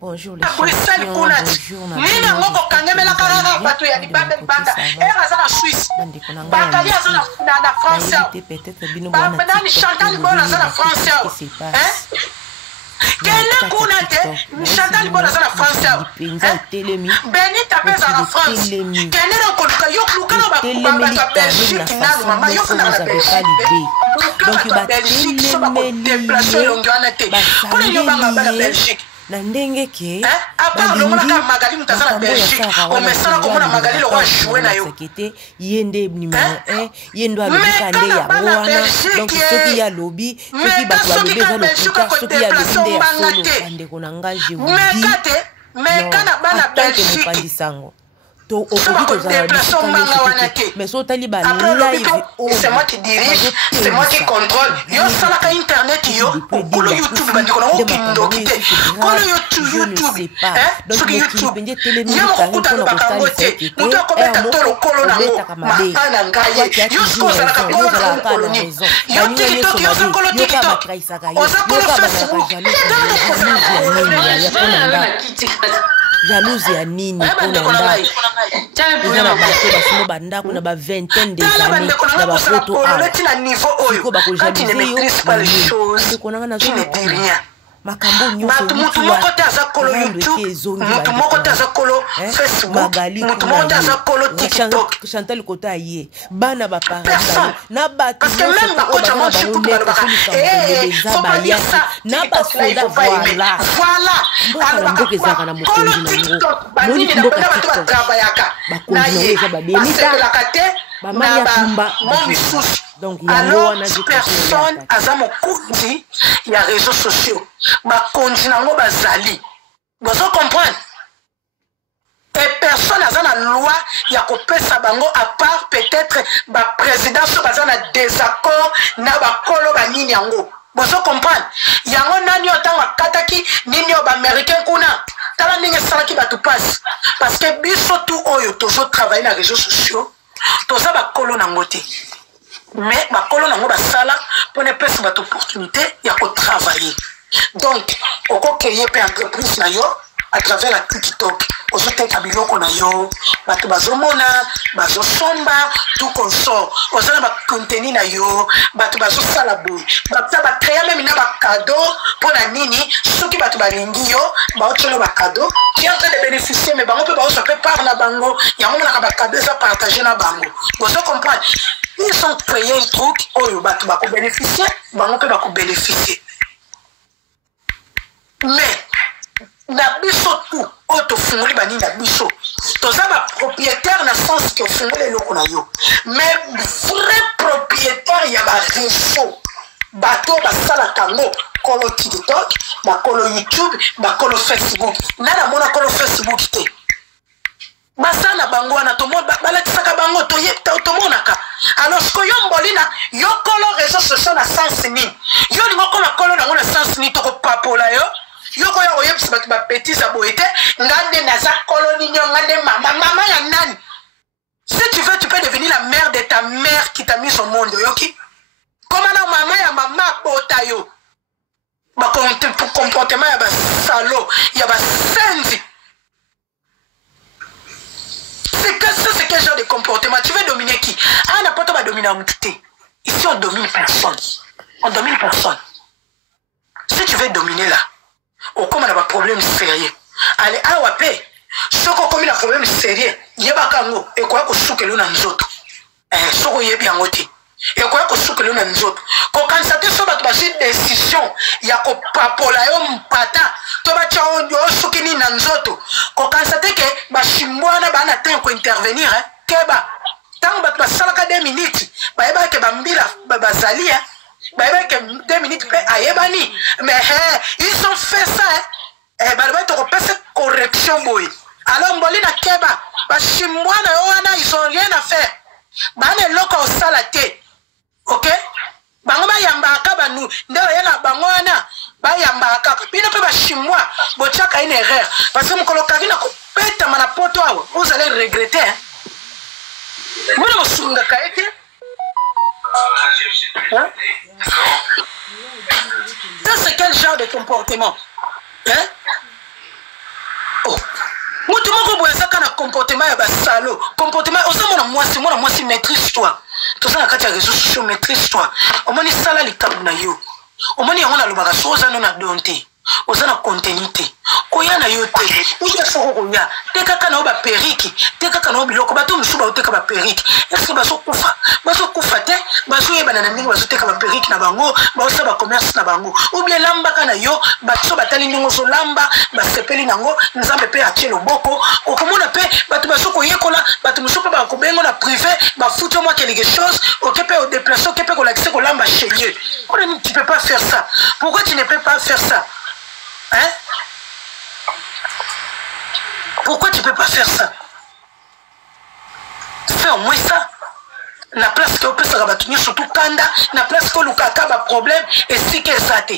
Bonjour les champions, bonjour Nina ngoko kangemela kaka bato ya libanda banda. Era za na Suisse. Bakali za na France. Banani Chantal Bona za na France. Kele kuna te Chantal Bona za na France. Benita pesa na France. Kele na koluka yo luka na ba Belgique na mama yo na la Belgique. Donc ba Belgique so ba déplacer longana te. Ko yo banga ba Belgique. Na ndenge ke abandonga ka Magali mutazana Belgique o mesana ko mona Magali lo wa jouer na yo sekete yende numéro 1 yendo abika nde ya wana donc soki ya lobby soki bato ba lobby za lokuta soki ya lobby nde ya solo ande kona ngaje wu mais kana bana Belgique sango to mais so tali ba live c'est moi qui dirige c'est moi qui contrôle yo sala ka internet yo kolo YouTube ba ndiko na okindokite kolo YouTube donc YouTube nje télémini tango kona kosali te muto ko beta tolo kolo na ngo makana ngaye yo sko sala ka kolo na kolo ni yo TikTok yo sa kolo TikTok o sa kolo Facebook jalousie ya nini konanda eza bato basimo banda kuna ba vingtaine des années na ba photo à niveau oyo quand il ne maîtrise pas les choses il ne dit rien makambo nyuso mutu moko te aza kolo YouTube mutu moko te aza kolo Facebook mutu moko te aza kolo TikTok Chantal Kota ye bana ba parents na bato parce que même ba coach moi je peux pas faut pas dire ça na ba soda voilà alors bakezaka na mokonzi na ngo moni mboka ba travaillaka na yeza ba benita ba tumba donc alors personne aza mokundi ya réseaux sociaux bakonzi nango bazali bozo comprendre et personne aza na loi ya kopesa bango à part peut-être ba président so baza na désaccord na bakolo banini yango bozo comprendre yango nani otanga kataki nini o ba américain kuna tala ninge salaki batu passe parce que biso tout oyo tozo travailler na réseaux sociaux toza bakolo nango te mais bakolo nango basala pour ne pas cette opportunité ya ko travailler donc oko créer pe entreprise na yo à travers la TikTok ozoteka biloko na yo bato bazomona bazosomba tout consort ozana ba contenu na yo bato bazosala boy bato ba créer même na ba cadeau pour la nini soki bato balingi yo ba otolo ba cadeau qui est en train de bénéficier mais bango pe ba oso pe par na bango ya mona ka ba cadeau ça partager na bango vous comprenez ils ont créé un truc oyo bato ba ko bénéficier bango pe ba ko bénéficier mais na biso tout auto fungoli bani na biso toza ba propriétaire na sens que fungoli loko na yo mais vrai propriétaire ya ba réseau bato basala kango kolo TikTok ba kolo YouTube ba kolo Facebook na mona kolo Facebook te basala bango wana to mo balatisaka bango to monaka alors ce que yo mbolina yo kolo réseaux sociaux na sens ni yo lingo kolo na ngona sens ni to ko papola yo yoko ya oyebisa bato ba petits aboyete ngande naza koloni ngande mama ya nani si tu veux tu peux devenir la mère de ta mère qui t'a mis au monde yoki comment na mama ya mama bota yo ba comportement ya ba salo ya ba senzi c'est quel genre de comportement tu veux dominer qui ah n'a pas to ba dominer mutute ici on domine personne si tu veux dominer là au comme on a un problème sérieux allez à wapé ce qu'on comme un problème sérieux yeba kango et quoi que souke le na nzoto soko yebi angote et quoi que souke le na nzoto ko kansaté so bato ba décision ya ko papola yo mpata to ba chao ndio souke ni na nzoto ko kansaté ke ba shimbwana ba na temps ko intervenir keba tant bato ba salaka 2 minutes ba yeba ke ba mbila ba zali bah, 2 minutes ayebani mais ils ont fait ça bah tu repères cette correction boy alors mboli na keba ba shimbwana wana ils ont rien à faire bah ne loko salate OK bango ba yambaka banu ndio yana bango wana ba yambaka bino pe ba shimbwa bochaka une erreur parce que mkolokaki na kopeta mana poto awo vous allez regretter mwana musunga kaeke hein? Ça c'est quel genre de comportement hein? moko boyazaka na comportement ya basalo comportement ozamona mwasi maîtrise toi toza na kati ya réseaux sociaux maîtrise toi omoni sala likambo na yo omoni yango nalobaka so oza no na don te oza na contenu te koya na yo te ika soko koya te kaka na yo baperiki te kaka na yo biloko bato mosusu baoteka baperiki eske bazokufa te bazoyebana na ndenge bazoteka baperiki na bango baosala bacommerce na bango ubie lambaka na yo bato batali ndenge ozolamba basepeli nango nzambe mpe atie loboko okomona mpe bato bazokoyekola bato mosusu mpe bakobengo na privé bafuti omwa quelque chose oke mpe odeplace oke mpe kolakise kolamba chez eux. Tu peux pas faire ça. Pourquoi tu ne peux pas faire ça? Hein? Pourquoi tu ne peux pas faire ça? Fais au moins ça. Na place que on peut se rabattre surtout kanda, na place que l'ukaka ba problème et si que ça te.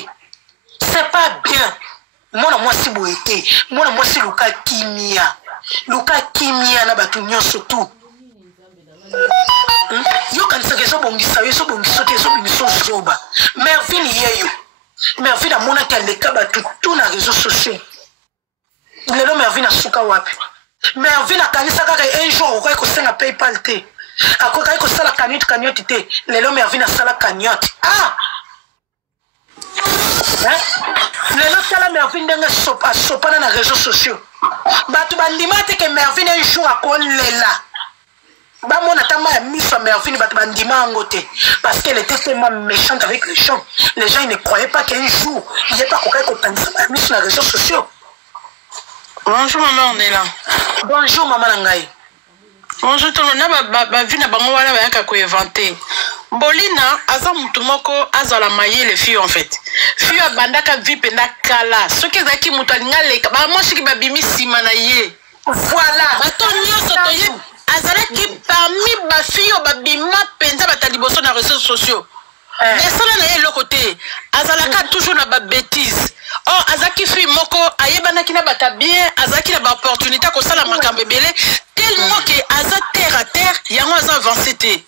C'est pas bien. Moi si boité, moi si luka kimia. Luka kimia na batunyo surtout. Yo kanisa ke so bongisa yo so bongiso te so bimiso zoba. Mervin yeyo. Mervin amona ke leka batu tout na réseaux sociaux. Lelo Mervin asuka wapi? Mervin akanisa kaka un jour okoy ko senga PayPal te. Akoka ko sala cagnotte te. Lelo Mervin asala cagnotte. Ah! Lelo sala Mervin denga sopa na réseaux sociaux. Batu bandimate ke Mervin un jour akolela. Bamona tama miso Mervin batu bandima ngote parce qu'elle était tellement méchante avec les gens. Les gens ils ne croyaient pas qu'un jour il n'y a pas quelqu'un qui pense miso sur les réseaux sociaux. Bonjour maman, on est là. Bonjour maman Nangai. Bonjour tout le monde. Ba vie na bango wana ba yaka ko inventer. Bolina aza mutu moko azala maye les filles en fait. Fille abandaka vie penda kala. Ce qui ezaki mutu alinga leka ba moshi ki babimi sima na ye. Voilà. Batonyo sotoye azalaki parmi ba filles babima penza bataliboso na réseaux sociaux. Mais ça là na le côté azalaka toujours na ba bêtise. Oh azaki fille moko ayebana kina bata bien azaki na ba opportunité ko sala makambe belé tellement que aza terre à terre yango aza avancé té.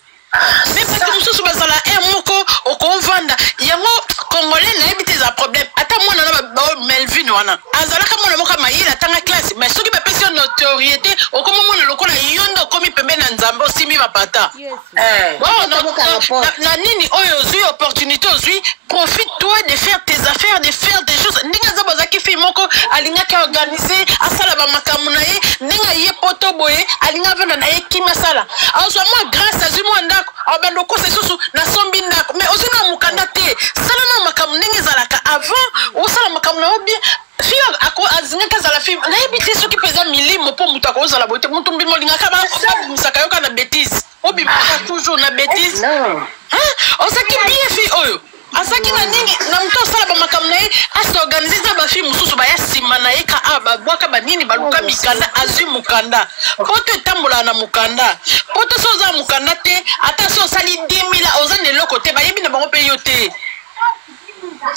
Mais parce que mususu bazala moko okovanda yango congolais na ebité za problème ata mwana na Melvin wana azalaka mwana moko mayila tanga classe mais soki ba pesi notoriété okomo mwana lokola yondo komi pembe na nzambe osimi bapata na nini oyo ozui opportunité ozui profite-toi de faire tes affaires de faire des choses ndinga za bazaki fi moko alingaki organiser asala ba makamu na ye ndinga ye poto boye alinga venda na ye kimasala azwa moi grâce à zimo ndako abandoko sesusu na sombi ndako mais ozina mukanda te sala na makamu ndinga zalaka avant osala makamu na obi fille ako azinga za la fille na ebité soki pesa milimo po mutu akoza la beauté mutu mbimo lingaka ba musaka yoka na bêtise obi toujours na bêtise hein osaki bien fille oyo asaki na nini na mutu osala ba makamu na ye asa organiser ba fille mususu ba yasima na ye ka aba bwaka ba nini baluka mikanda azu mukanda poto etambola na mukanda poto soza mukanda te ata so sali 10000 oza ne lokote ba yebi na bango pe yote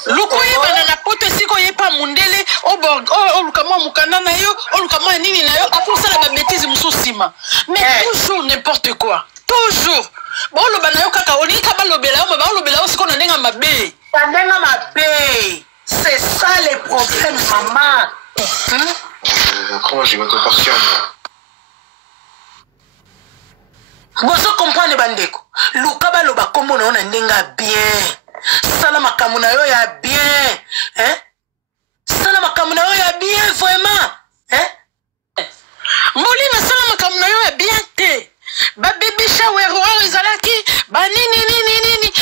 lukoye bana na poto siko ye pa mundele o lukama mukanda na yo o lukama nini na yo aposa la ba bêtise mususima mais toujours n'importe quoi toujours bon le bana yo kaka oni ka balobela yo ba lobela yo siko na ndenga mabe c'est ça les problèmes maman. Comment je vais te partir moi vous comprenez bandeko luka baloba kombo na ndenga bien sala makamu na yo ya bien hein sala makamu na yo ya bien vraiment hein molina sala makamu na yo ya bien te ba baby shower o ezalaki ba nini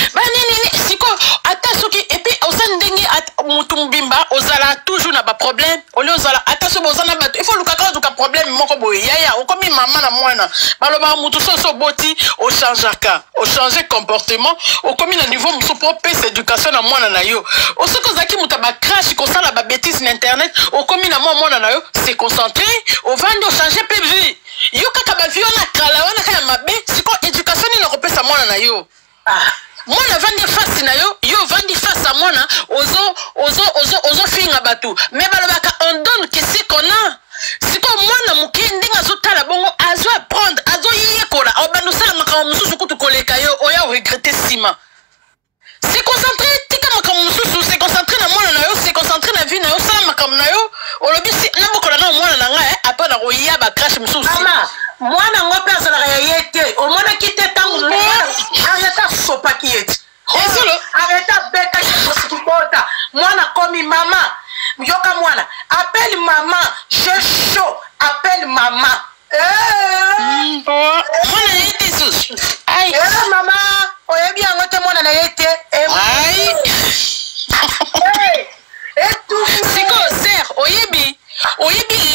siko ata soki et puis osandenge mutu mbimba ozala toujours na ba problème oli ozala ata so bozana bato il faut lukaka duka problème moko boye yaya okomi mama na mwana baloba mutu so boti o changer comportement okomi na niveau muso pour pesa éducation na mwana na yo osoko zaki muta ba crash ko sala ba bêtise na internet okomi na mwana na yo c'est concentré au vando changer PV yo kaka ba vie na kala wana kaya mabe siko éducation ni na kopesa mwana na yo mwana vandi face na yo vandi face à mwana ozo finga batu mais balobaka on donne que c'est qu'on a siko mwana mukindi ngazo tala bongo azo apprendre azo yekola obano sala makamu mususu kutu koleka yo oya regretter sima c'est concentré tika makamu mususu c'est concentré na mwana na yo c'est concentré na vie na yo sala makamu na yo olobi si na bokola na mwana na nga après na oya ba crash mususu mama mwana ngo pe azalaka ya ye te omonaki te ntango arrêta sopaki ye ti arrêta beta kibota mwana komi mama yoka mwana appelle maman j'ai chaud appelle maman mwana na ye te susu mama oyebi yango te mwana na ye te siko ser oyebi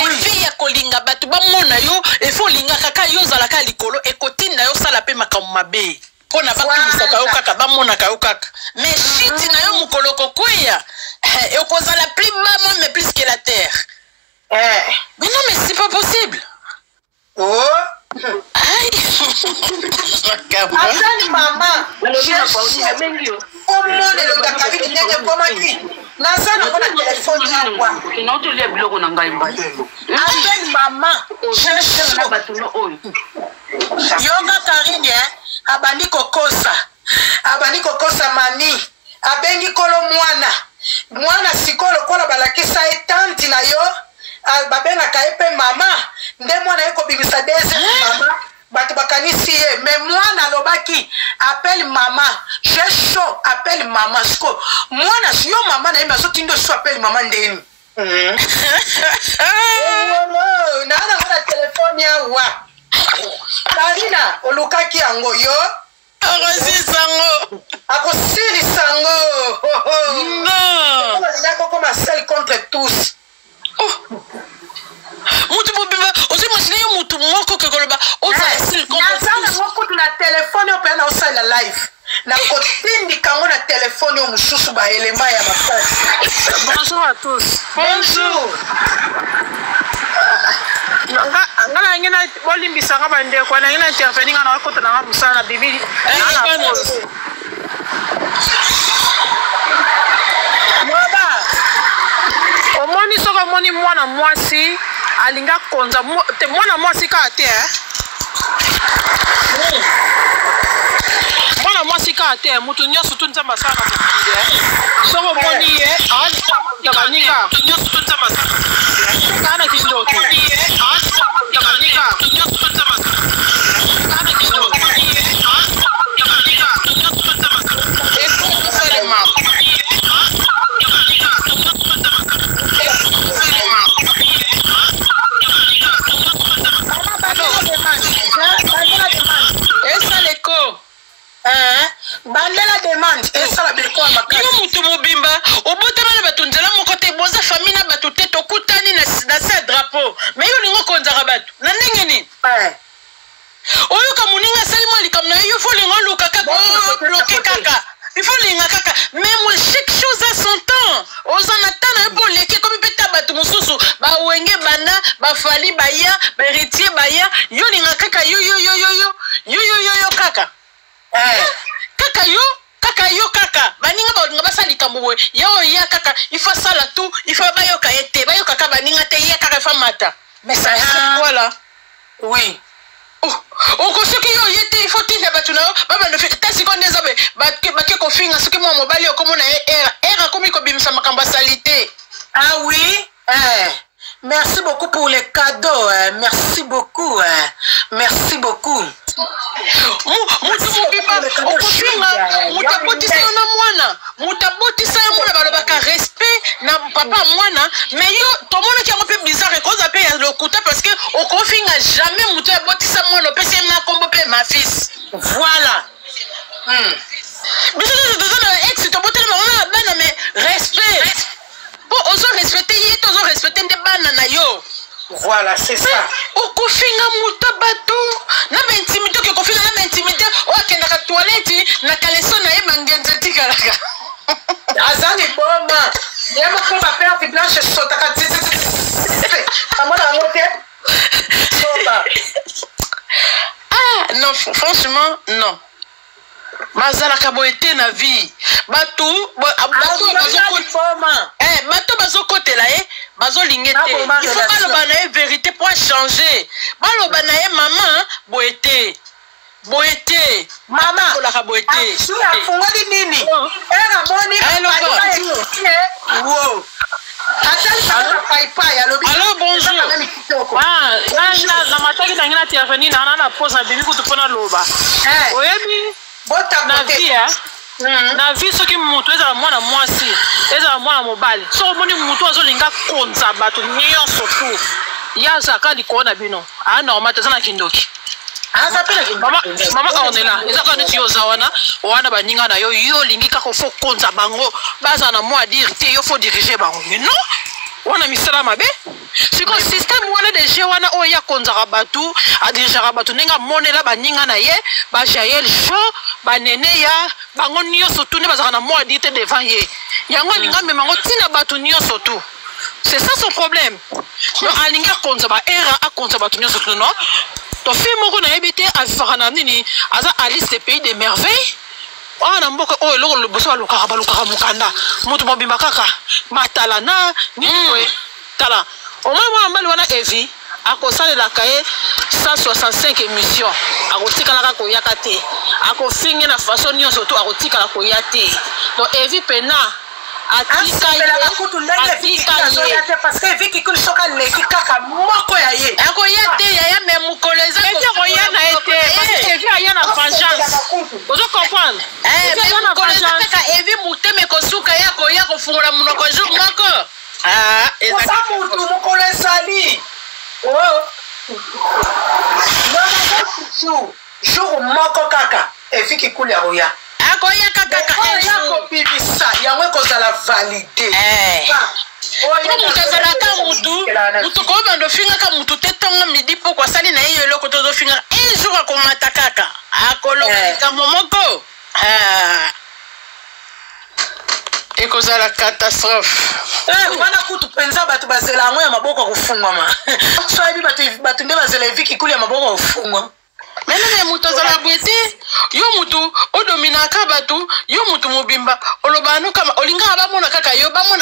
lefe ya kolinga bato bamona yo efo olinga kaka yo ozalaka likolo ekotinda yo osala mpe makambo mabe mpona bakimisaka yo kaka bamonaka yo kaka mais shiti na yo mokolo kokweya ekozala plus bas mais plus que la terre mais non mais c'est pas possible azali mama omona elongaka biki ndenge ekomaki naza nango na telefone yakwa azali mama yoka karine abandi kokosa mami abengi kolo mwana sikoyo lokola balakisa ye tanti na yo babengaka ye mpe mama nde mwana ye kobimisa deuxième mama bato bakanisi ye me mwana alobaki appelle mama j'ai chaud appelle mama siko mwana yo mama na ye azotinda so appelle mama ndeni naanango na telefone awa karina olukaki yango yo akosilisango nakokoma sel contre tous mutu mobimba ozimagine yo mutu moko kekoloba nazala mokutu na telefone oyo mpe na osala live nakotindika ngo na telefone oyo mosusu baelema ya makasi. Bonjour à tous. Bonjour. Ngana ngena bolimbisa ngaba ndeko na ngena intervenir ngana wakota na musana na bibili. Mwaba. Omoni soko moni mwana mwasi alinga konza te mwana mwasi ka te mwana mwasi ka te mutu nyoso tunza masana mukide soko moni ye ani tabanika nyoso tunza masana kana kindo tu ani tabanika nyoso tunza masana kana kindo tu ani tabanika nyoso tunza masana eko salema bandela demande esala biloko ya makasi yo mutu mobimba obotama na bato nzela moko te boza famille na bato te tokutani na sa drapeau mais yo lingo konzaka bato na ndenge nini oyoka moninga asali mwa likambo na yo fo lingo luka kaka bloke kaka ifo linga kaka mais chaque chose a son temps oza na temps na yo mpo oleki komi mpe ta bato mosusu bawenge bana bafali baya baheritier baya yo linga kaka yo kaka kaka baninga balinga basala likambo boye yo ya kaka ifa sala tu ifa bayoka ete bayoka kaka baninga te ye kaka ifa mata mais ça voilà oui okosoki yo ye te ifo tinda bato na yo babanda kasi ko ndeza bake kofinga soki mwa mobali okomona ye era akomi kobimisa makambo asali te. Ah oui merci beaucoup pour les cadeaux merci beaucoup merci beaucoup mutu mobimba okofinga mutabotisa yo na mwana mutabotisa yo mwana balobaka respect na papa mwana mais yo tomonaki yango mpe bizarre koza mpe ya lokuta parce que okofinga jamais mutu abotisa mwana opesi ye makombo mpe ma fils voilà biso toza na ex tobotela bango na bana mais respect po ozo respecte ye to ozo respecte nde bana na yo. Voilà, c'est ça. Okofinga muta bato na intimité ke kofinga na intimité o akenda ka toilette na kaleso na ye mangenza tikalaka azali bomba yema ko ba perte blanche sotaka amona ngote bomba non franchement non mazalaka boete na vie bato bazokotela ye bazolinge te il faut baloba na ye vérité po achanger baloba na ye mama boete mama kolaka boete afungoli nini era moni Allô, bonjour. soki nangi na intervenir na pose na bibi kutu mpona loba oyebi na vie soki moto ezala mwana mwasi ezala mwana mobali soki omoni moto azolinga konza bato nyonso tu ya azaka likolo na bino normal te eza na kindoki mama ornela eza kaka neti yo oza wana baninga na yo olingi kaka fo konza bango baza na mwa dire te yo fo dirige bango mais non wana misala mabe siko système wana deja wana oyo ya konzaka bato adirigaka bato ndenge amonela baninga na ye bajael show banene ya bango nyonso tu nde bazaka na mwa dire te devant ye yango alinga amema yango ntina bato nyonso tu c'est ça son problème donc alingi akonza baera akonza bato nyonso tu non to fi moko nayebi te avivaka na nini aza alice de pays de merveille wana mboka oyo eloko liboso balukaka mokanda moto mobimba kaka matala na nini tala omoi mwana mobali wana evi akosalelaka ye 165 émission akotikalaka koyaka te akofinge na façon nyonso to akotikala koya te donc evi pena atika parce que viki kuli soka leki kaka moko ya ye akoya te yaya me mokolo eza koya na ye te parce que evi aya na vengeance ozo comprendre mokolo eza kaka evi motema ekosuka ye akoya kofungola monoko jour moko eza mutu mokolo ezali jour moko kaka eviki kuli akoya akoya kaka kopibisa yango ekozala valide mutu azalaka mutu koyebanda ofingaka mutu te ntongo midi poko asali na ye eloko te ozofingaka un jour akomata kaka akoloba likambo moko ekozala catastrophe wana kutu mpenza bato bazela yango ya maboko akofungwama so yebi bato nde bazela eviki kuli ya maboko akofungwa meleme mutu azala boye te yo mutu odominaka bato yo mutu mobimba oloba no kama olingaka bamona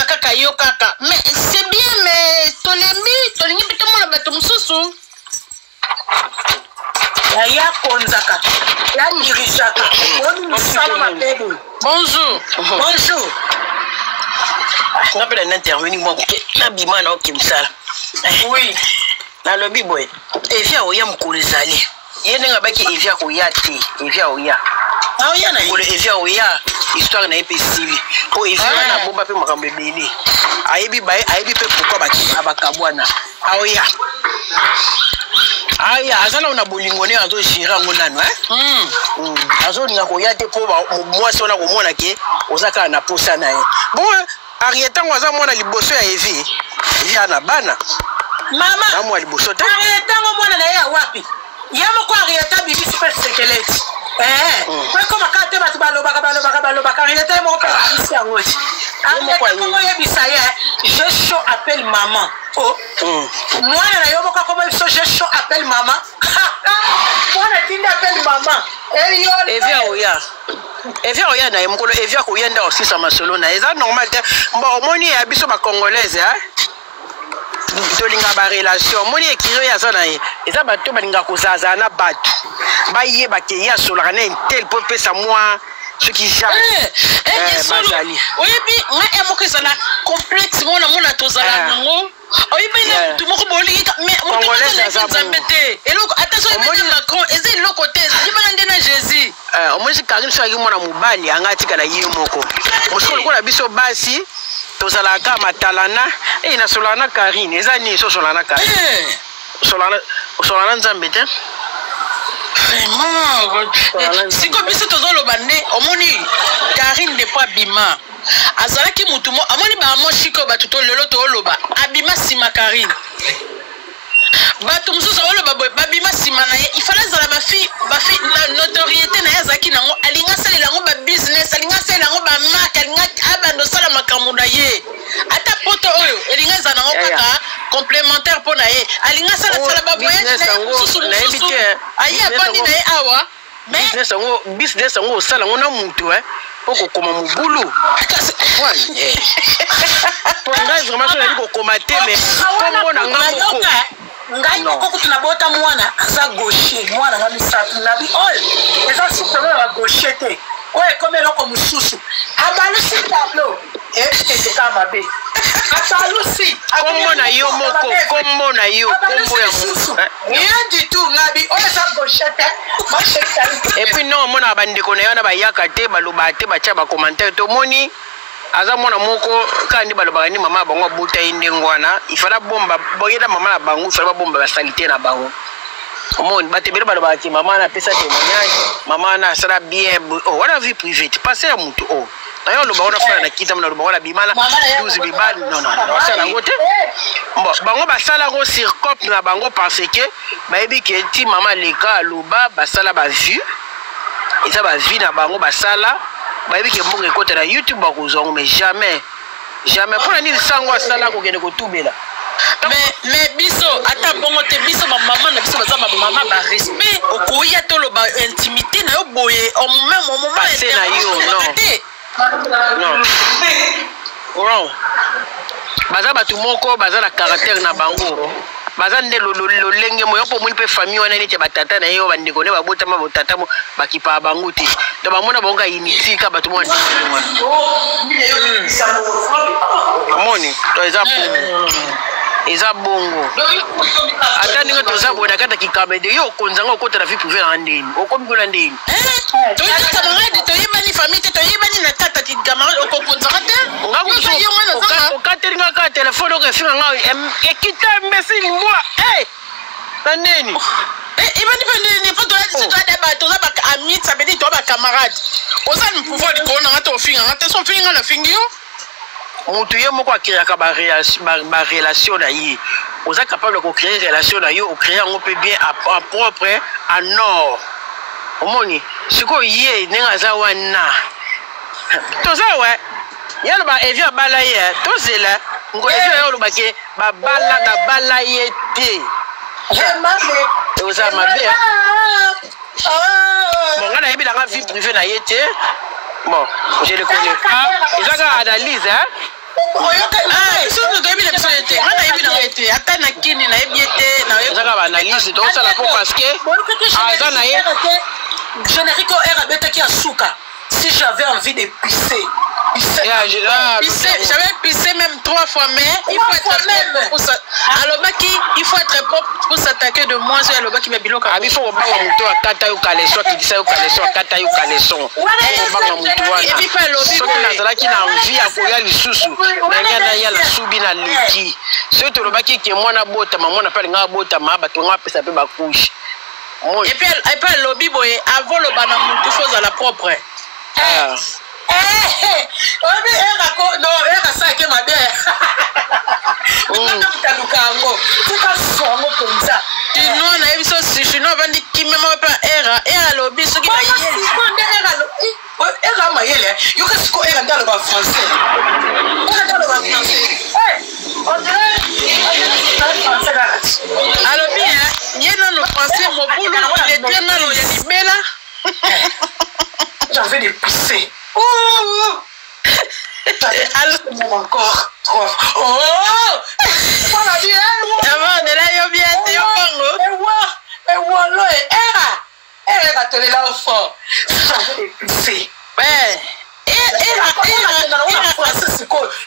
kaka yo kaka mais c'est bien mais tolingi mpe tomona bato mosusu ya konzaka ya dirijaka oni mosala mabebe bonjour ngapela n'intervenir moi na bima na okimsala oui nalobi boye evia oya mokolo ezali ye ndenge abaki evia koya te evia oya aoya na mokolo evia oya histoire na ye mpe esili po evia wana abomba mpe makambo ebele ayebi mpe pourkui abakabwana aoya aya azala na bolingo ne azogire yango nano azolinga koya te mpo mwasi wana komona ke oza kaka na posa na ye bon arietango aza mwana liboso ya evi na bana mama mwa liboso te arietango mwana na ye ya wapi ye moko arieta bibisi mpe sekeleti po ekomaka te bato balobaka arieta ye moko mpe bibisi yango ti arieta yebisa ye je chaud appelle maman mwana na yo moko akoma biso je chaud appelle maman mwana tindi appelle maman evia oya na ye mokolo evia koya nde osisa masolo na eza normal te mbo omoni ya biso bacongolaise tolinga barelation omoni ekiri oyo aza na ye eza bato balinga kozazala na bato bayebake ye asolaka na intel mpo epesa mwa soki bazali oyebi nga moko ezala complexe mona tozala nango oyebi na mutu moko bolingi mutuazambe te eloko ata so ebeni macron eza eloko te ezalibana nde na jésus omoni karine soki mwana mobali anga atikala ye moko mosiko lokola biso basi tozalaka matalana nasolana na karine eza nini so osolana na karine osolana nzambe te vraiment siko biso tozoloba nde omoni karine depo abima azalaki mutu mo amoni bamoshiko bato to lelo tooloba abima nsima karine bato mosusu oloba boye babima nsima na ye ifala azala bafi notoriété na ye azalaki nango alingi asalela yango babusiness alingi asalela yango bamarke alingi abanda osala makambo na ye ata poto oyo elingi eza nango kaka complémentaire mpo na ye alingi asalasala bavoyage na ye mosusu aye apandi na ye awa business yango osala yango na mutu mpo kokoma mobulu po ngai vraiment so nali kokoma te mais kombo na nga moko ngai moko kutu nabota mwana aza gaucher mwana nga misato nabi oyo eza supeme ya gaucher te oyo ekomi eloko mosusu abalusi tableau ekeka mabe abalusi kombo na yo moko kombo kombo na yo kombo ya rien du tout ngabi oyo sa bochette et puis non mona bandeko na yo na bayaka te baloba te batia ba commentaire to moni aza mwana moko kandi baloba ni mama bango buta indengwana ifala bomba boyeda mama na bango ifala bomba basalite na bango omoni batebele baloba ti mama na pesa témoignage mama na sala bien oh wana vie privée passer à mutu oh nayo loba ona fala na kita mna loba wala bimala 12 bibali non sala ngote bon bango basala go sur cop na bango parce que bayebi ke ti mama leka loba basala ba vue eza ba vue na bango basala bayebi ke mbongo ekota na YouTube bakozongo mais jamais pour nini sango asala ko gene ko tubela mais biso ata bongo te biso maman na biso baza maman ba respect okoya to lo ba intimité na yo boye au moment c'est na yo non non baza batu moko baza na caractère na bango baza nde lolenge moyo po muni pe famille wana nete batata na yo bandeko ne babota ma botata mo bakipa bango te to bamona bonga initi ka batu mo moni to eza bongo ata ningo toza bona kata kikamede yo konzanga okota na vie privée na ndeni okomi kuna ndeni to eza camarade to yebani famille te to yebani na tata ki camarade okokonzanga te okatelinga ka telefone okefinga nga ekita imbécile moi na neni ibani pendeni po toza ba ami ça veut dire to ba camarade oza ni pouvoir de kona nga to ofinga nga te so finga na fingi yo mutu ye moko akreaka ba relation na ye oza capable de créer relation na yo ocréer yango mpe bien à propre à nord omoni sikoyo ye ndenge aza wana toza we ye aloba evi abala ye tozela ngo evi oyo olobake babala na bala ye te oza mabe bon nga nayebi nanga vie privée na ye te bon je le connais pas ezaka analyse hein biso toyebi na biso ete nga nayebi na ete ata na kini nayebi ete ezaka baanalyse tozosala po parce que aza na ye générique oyo abetaki ya suka si j'avais envie de pisser j'avais pissé même 3 fois mais il faut être même pour ça alobaki il faut être propre pour s'attaquer de moi sur alobaki ba biloko abi faut ba muto akata yo kaleso kidisa yo kaleso akata yo kaleso ba muto wana soki nazalaki na envie ya koya lisusu na nyana ya la subi na leki so to lobaki ke mwana bota mwana pale nga bota ma bato nga pesa pe ba couche et puis lobi boye avant le bana muto faut à la propre obi erako no erasa ke mabe talukango tuka songo penza tino na ebiso si chino bandi kimema pa era lobi soki na yeli sikonde era mayele yoka siko era ndalo ba français on dirait alobi ye nano français mobulu le nano ya libela j'avais des poussées encore voilà bien avant de là yo bien te yo bongo era batelela au fort j'avais des poussées ouais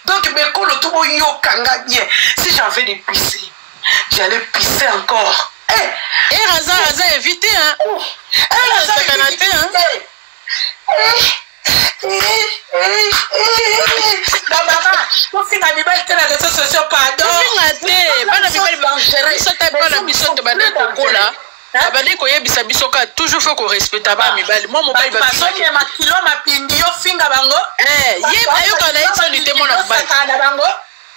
donc mes cols tout bon yo kanga bien si j'avais des poussées j'allais pisser encore Raza évité hein Raza canate hein maman, mon fils a mis dans les réseaux sociaux, pardon. Toujours faut qu'on respecte pas mibali. Moi mon bail va passer. Ma kilo ma pindi yo finga bango. Ayo kana itso ni te mona bail.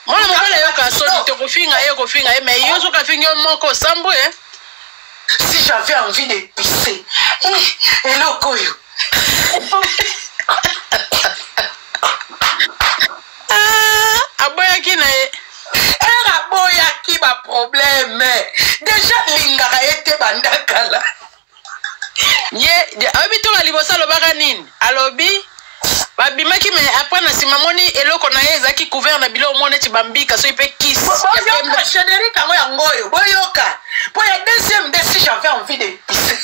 Mona mo bala yo ka so ni te ko finga mais yo so ka finga moko sambo Si j'avais envie de pisser. Et là koyo. Aboyaki na ye era boyaki ba problème déjà lingaka ete bandakala ye obi to alibosa lobaka nini alobi babimaki me après na simamoni eloko na ye ezaki couvert na bilo mone ti bambika so ipe kiss ya générique yango yangoyo boyoka pour la deuxième de si j'avais envie de pisser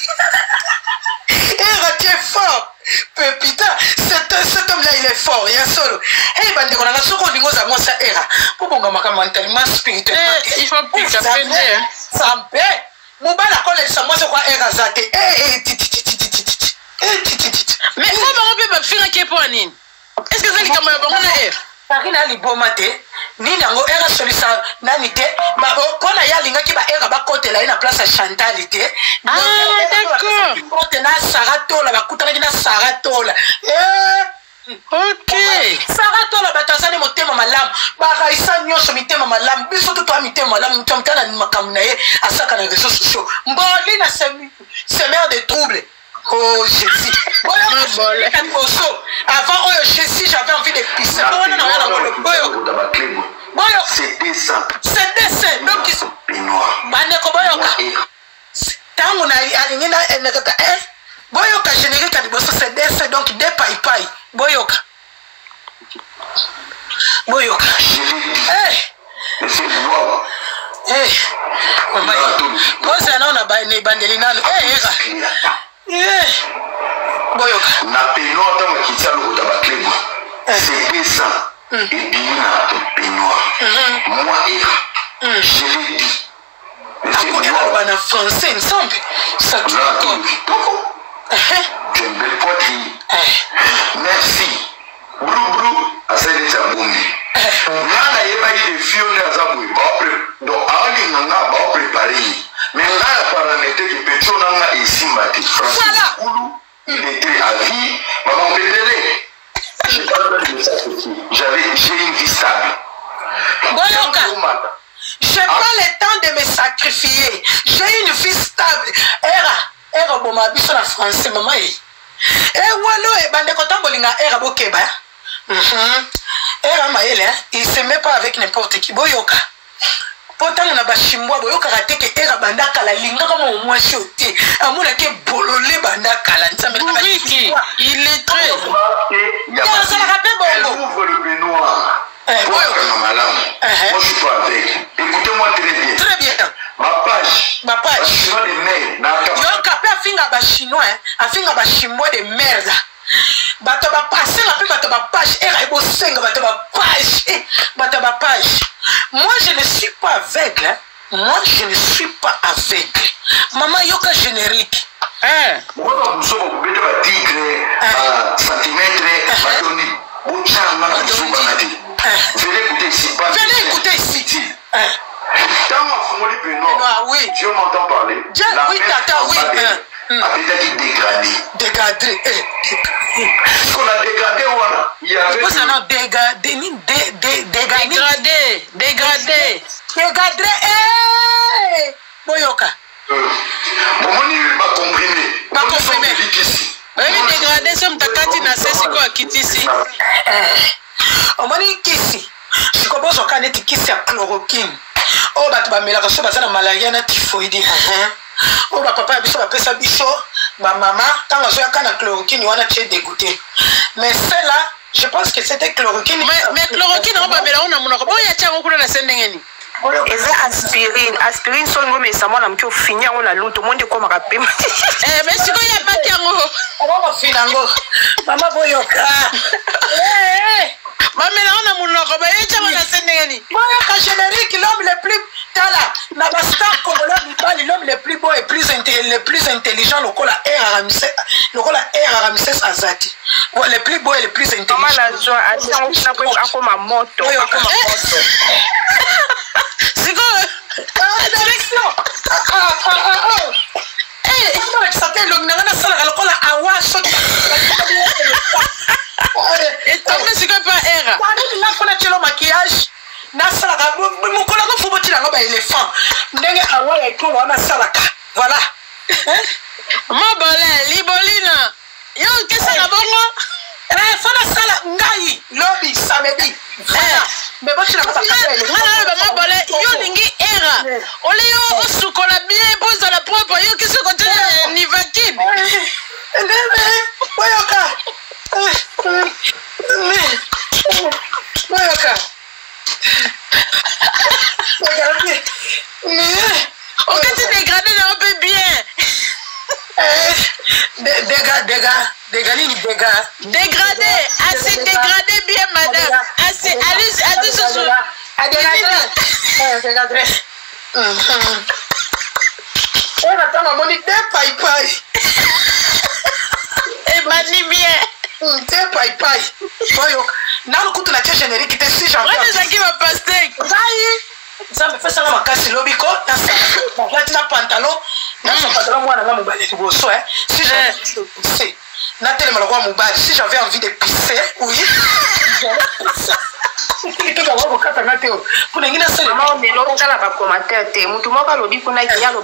era tu es fort putain cet homme là il fort ya solo hey bande kona na soko ndingo za mwasa era pobonga mentalement spirituellement il faut piquer après sampe mobala kola sa mwasa kwa era zate mais ko ba ope ba finga ke po nini est-ce que ça li kama ba ngona era Karina liboma te nini yango era solisa nani te ba kona ya linga ki ba era ba kotela ina place Chantal te d'accord kote na Saratola ba kutana na Saratola ok Saratola batazani motema malamu ba raisa nyosho mitema malamu biso to to mitema malamu mtamtana ni makamna ye asaka na réseaux sociaux mboli na semer de troubles. Oh Jésus. Avant Jésus, j'avais envie de pisser. C'est dessin. C'est dessin. Donc ils sont Maneko Boyoka. Tango na alingina enekata Boyoka générique à Liboso c'est dessin donc des paille. Boyoka. Boyoka. Mama. Boza naona bandeli nano. Boyoka. Na peignoir tant que tu as le goût d'abaklébo. C'est dessin. Et bina peignoir. Moi je l'ai dit. En français, il me semble. Ça tu es une belle poitrine. Merci. Brou, à celle de Zaboumi. Nana yeba yi de fiona Zaboumi. Donc, on va préparer. Mais là, la paramètre qui peut être ici, voilà. Il était à vie, maman bébé. J'ai une vie stable. Boyoka. J'ai pas le temps de me sacrifier. J'ai une vie stable. Era boma biso na français maman walo bande kotambolinga era bokeba. Era maele il se met pas avec n'importe qui. Boyoka. Pourtant na bashimwa boyoka rateke era banda kala linga kama omwashi ote. Amuna ke bolole banda kala nzambe kala. Il est très. Ça la rappelle bongo. Ouvre le baignoire. Moi je suis pas avec. Écoutez-moi très bien. Très bien. Ma page. Chinois de merde. Yo kapé afinga ba chinois, afinga ba chinois de merde. Bato ba passer la bato ba page era ebo senga bato ba page. Bato ba page. Moi je ne suis pas aveugle. Moi je ne suis pas aveugle. Maman yoka générique. Moi vous sommes obligés de tigre, centimètre, batoni. Venez écouter ici. Venez écouter ici. Oui. Dieu m'entend parler. Oui, tata, oui. A peut-être dégradé. Dégradé. Ce qu'on a dégradé, voilà. Il y avait. Vous en avez dégradé. Boyoka. Comment il va comprimer? Pas comprimé. Oui, dégradé, c'est mtakati na sesi kwa kitisi. Omani kisi. Sikobozo kaneti kisi ya chloroquine. Oh bato ba melaka so bazana malaria na typhoïde. Oh ba papa biso ba pesa biso, ba maman tant zo yakana chloroquine wana tché dégoûté. Mais celle-là, je pense que c'était chloroquine. Mais chloroquine on ba mela ona munoko. Oya tyango kuna na sendengeni. Eza aspirine so ngome sa mwana mki ofinya ona luto monde ko makapema. Mais siko ya patyango. On va finango. Mama Boyoka. Mamela ona munoko ba yecha wana sendengeni. Boyoka générique l'homme le plus tala na bastar comme l'homme le plus beau et le plus intelligent lokola Ramsès Azati. Le plus beau et le plus intelligent. Maman la joie a dit akoma moto. Siko direction. Ça fait l'homme sala lokola awa soki. Et toi siko pas era. Quand il a fait le maquillage nasalaka mokolo ko foboti na ba éléphant ndenge awa ya ikolo na salaka voilà mabole libolina yo kesa na bongo fana sala ngai lobby samedi mais boti na ba ngana ba mabole yo lingi era ole yo osukola bien poza la propre yo kesa ko tena ni vakin ndebe boyoka boyoka. Regardez. On peut te dégrader là, on peut bien. Dégâts, nini dégâts? Dégradé, assez dégradé bien, madame. Assez, allez sur ce. Dégradé. On attend la monnaie de paille. Et mani bien. De paille. Voyons. Dans le coup de la tête générique, tu es si gentil. On est qui va passer. Ça me fait ça dans ma casse lobiko. Là, tu as pantalon. Là, son pantalon, moi, on a mon balai de bosso. Si j'avais pisser, si j'avais envie de pisser, oui, j'allais pisser. Maman, mais l'autre, ça va commenter. Tout le monde a l'objet qu'on a qui a le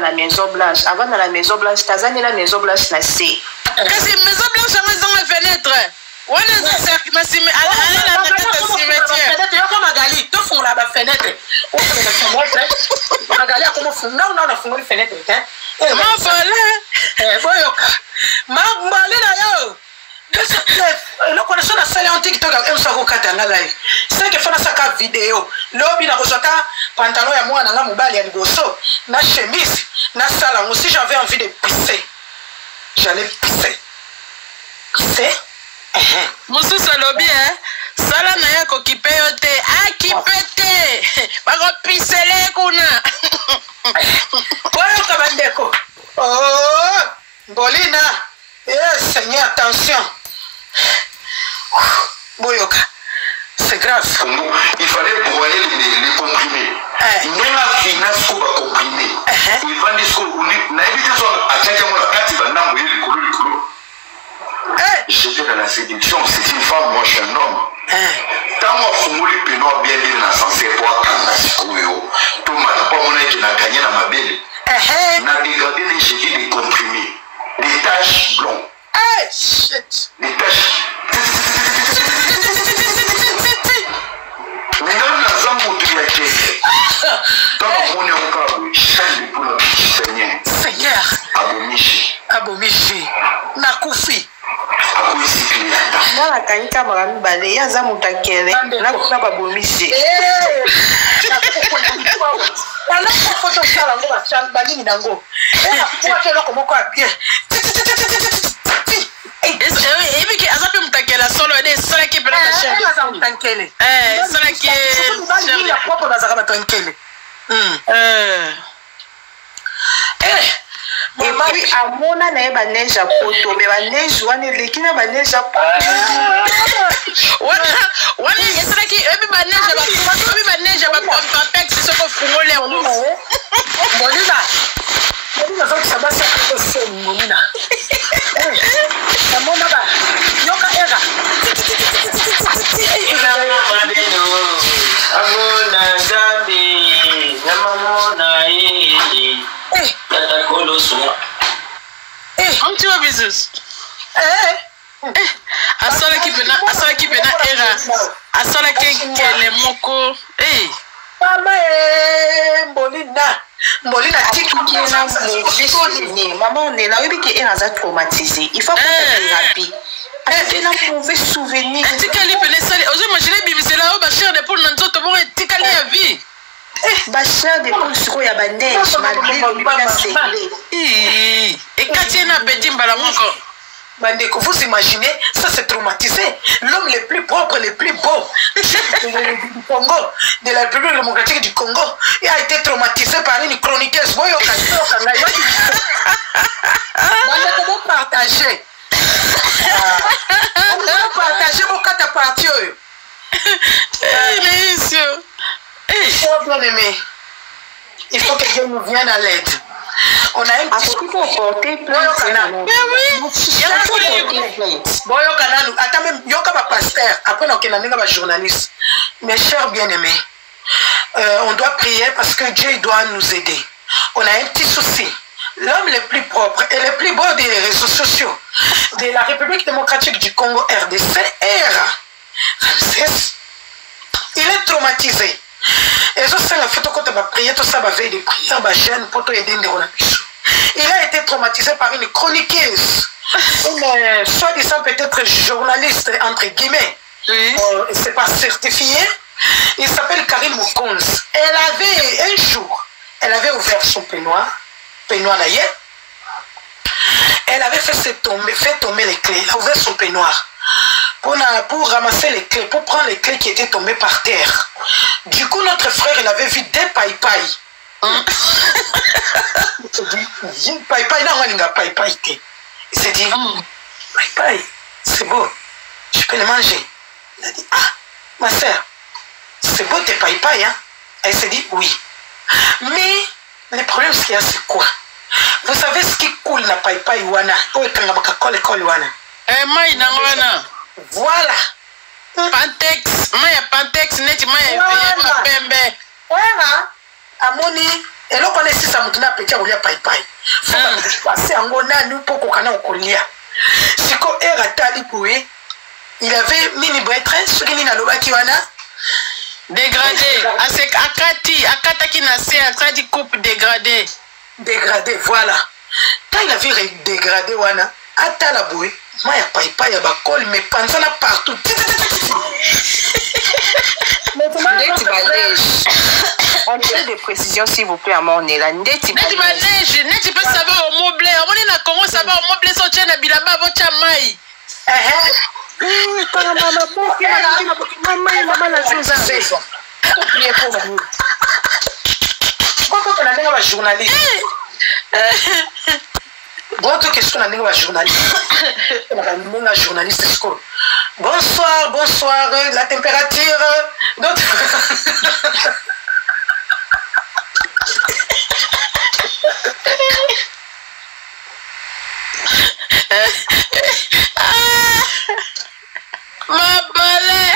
la maison blanche. Avant dans la maison blanche, Tazani la maison blanche n'a c'est. Qu'est-ce que maison blanche a dans la fenêtre? On est dans la fenêtre. Tu as comme Magali, tu fous la fenêtre. On fait la fenêtre. Magali a comme fou. Non, on a fumé la fenêtre. Ma voilà. Boyoka. Ma balina yo. Le connaissant la salle en TikTok, elle s'en va au live. C'est que fait ça vidéo. L'homme il a reçu pantalon et moi dans la mobile et bosso, na chemise, na salon. Si j'avais envie de pisser, j'allais pisser. Pisser. Monsieur Salobi, sala na ya kokipe yote, akipete. Bako pisele kuna. Boyoka bandeko. Oh, Bolina. Eh, Seigneur, attention. Boyoka, c'est grave. Il fallait broyer les comprimés. Non, la finance qu'on va comprimer. Il va dire qu'on a évité à quelqu'un qui va n'envoyer les couleurs. J'étais dans la séduction, c'est une femme, moi je suis un homme. Tant que vous voulez bien dire dans sens c'est toi quand tout le monde qui n'a gagné dans ma belle. N'a dégradé les cheveux des comprimés. Les taches blondes. Hey, shit. Les taches. Mais dans la zambe de la quête, dans le monde encore, change pour le Seigneur. Seigneur. Abomishi. Abomishi. Nakufi. Akuisi. Dans la canica, madame Balé, il y a zambe de quelle. Nakufi Abomishi. Alors, il faut que ça soit un banni d'ango. Et pour que l'on commence bien. Et puis, il a pu la solo et des sols qui peuvent la chaîne. Sola qui est. Il a propre dans la tranquille. Et puis, à mon année, il neige à Poto, mais il neige, on est les qui n'a pas neige à Poto. On est, c'est là qui est bien neige à Poto, bien neige à Poto, c'est ce qu'on fout au lait. Molina, ça va s'appeler Molina. Molina, yoka era. Amona zambi, namona ii. Un petit peu bisous. Asala qui pena era. Asala qui kele moko. Mama Molina maman on est là, oui qui est un traumatisé. Il faut qu'on thérapie. C'est un mauvais souvenir. Tikali pena sali. Oje imaginer bibi c'est là où ba cher de pour nanzoto bon tikali ya vie. Bachar de poules sur la neige, malgré le et quand il y a un petit balamoko. Bandeko, vous imaginez, ça c'est traumatisé. L'homme le plus propre, le plus beau du Congo, de la République démocratique du Congo, il a été traumatisé par une chroniqueuse. Bandeko, vous partagez. Vous partagez vos quatre parties. Bien aimé, il faut que Dieu nous vienne à l'aide. On a un petit peu porté plainte. Attends, même Yoka va pasteur. Après, on va journaliste. Mes chers bien-aimés, on doit prier parce que Dieu doit nous aider. On a un petit souci. L'homme le plus propre et le plus beau des réseaux sociaux de la République démocratique du Congo, RDC, Ramsès, il est traumatisé. Et je sais la photo quand on va prier, tout ça va veiller des prières, va jeune pour te aider. Il a été traumatisé par une chroniqueuse, une soi-disant peut-être journaliste entre guillemets. C'est pas certifié. Il s'appelle Karine Moukonz. Elle avait un jour, elle avait ouvert son peignoir naïe. Elle Elle avait fait tomber les clés. Elle a ouvert son peignoir pour ramasser les clés, pour prendre les clés qui étaient tombées par terre. Du coup, notre frère, il avait vu des paille-paille. Il s'est dit, paille-paille, il s'est dit, paille-paille, c'est beau, je peux les manger. Il a dit, ah, ma soeur, c'est beau tes paille-paille, hein? Elle s'est dit, oui. Mais le problème, c'est quoi? Vous savez ce qui coule na paille-paille wana? Voilà. Pantex, maya Pantex, neti maya pembe. Voilà. Amoni, et là, on est si ça m'a donné un petit paille-paille. Faut passer en gona, nous, pour qu'on ait un collier. C'est qu'on est ratali pour lui. Il avait mini boîtrain, ce qui n'a pas qui wana. Dégradé. Akataki na se, akati coupe dégradé. Dégradé, voilà. Quand il avait dégradé wana, ata la bouée, moi il y a paille-paille, il y a bacol, mais pensant là partout. Un peu de précision, s'il vous plaît, à mon nez. Neti peut savoir au mot blé. On est na Congo, savoir au mot blé, so tient na bilamba, bocha mai. Journaliste. Votre question à la journaliste. Bonsoir, bonsoir. La température. Ma balai.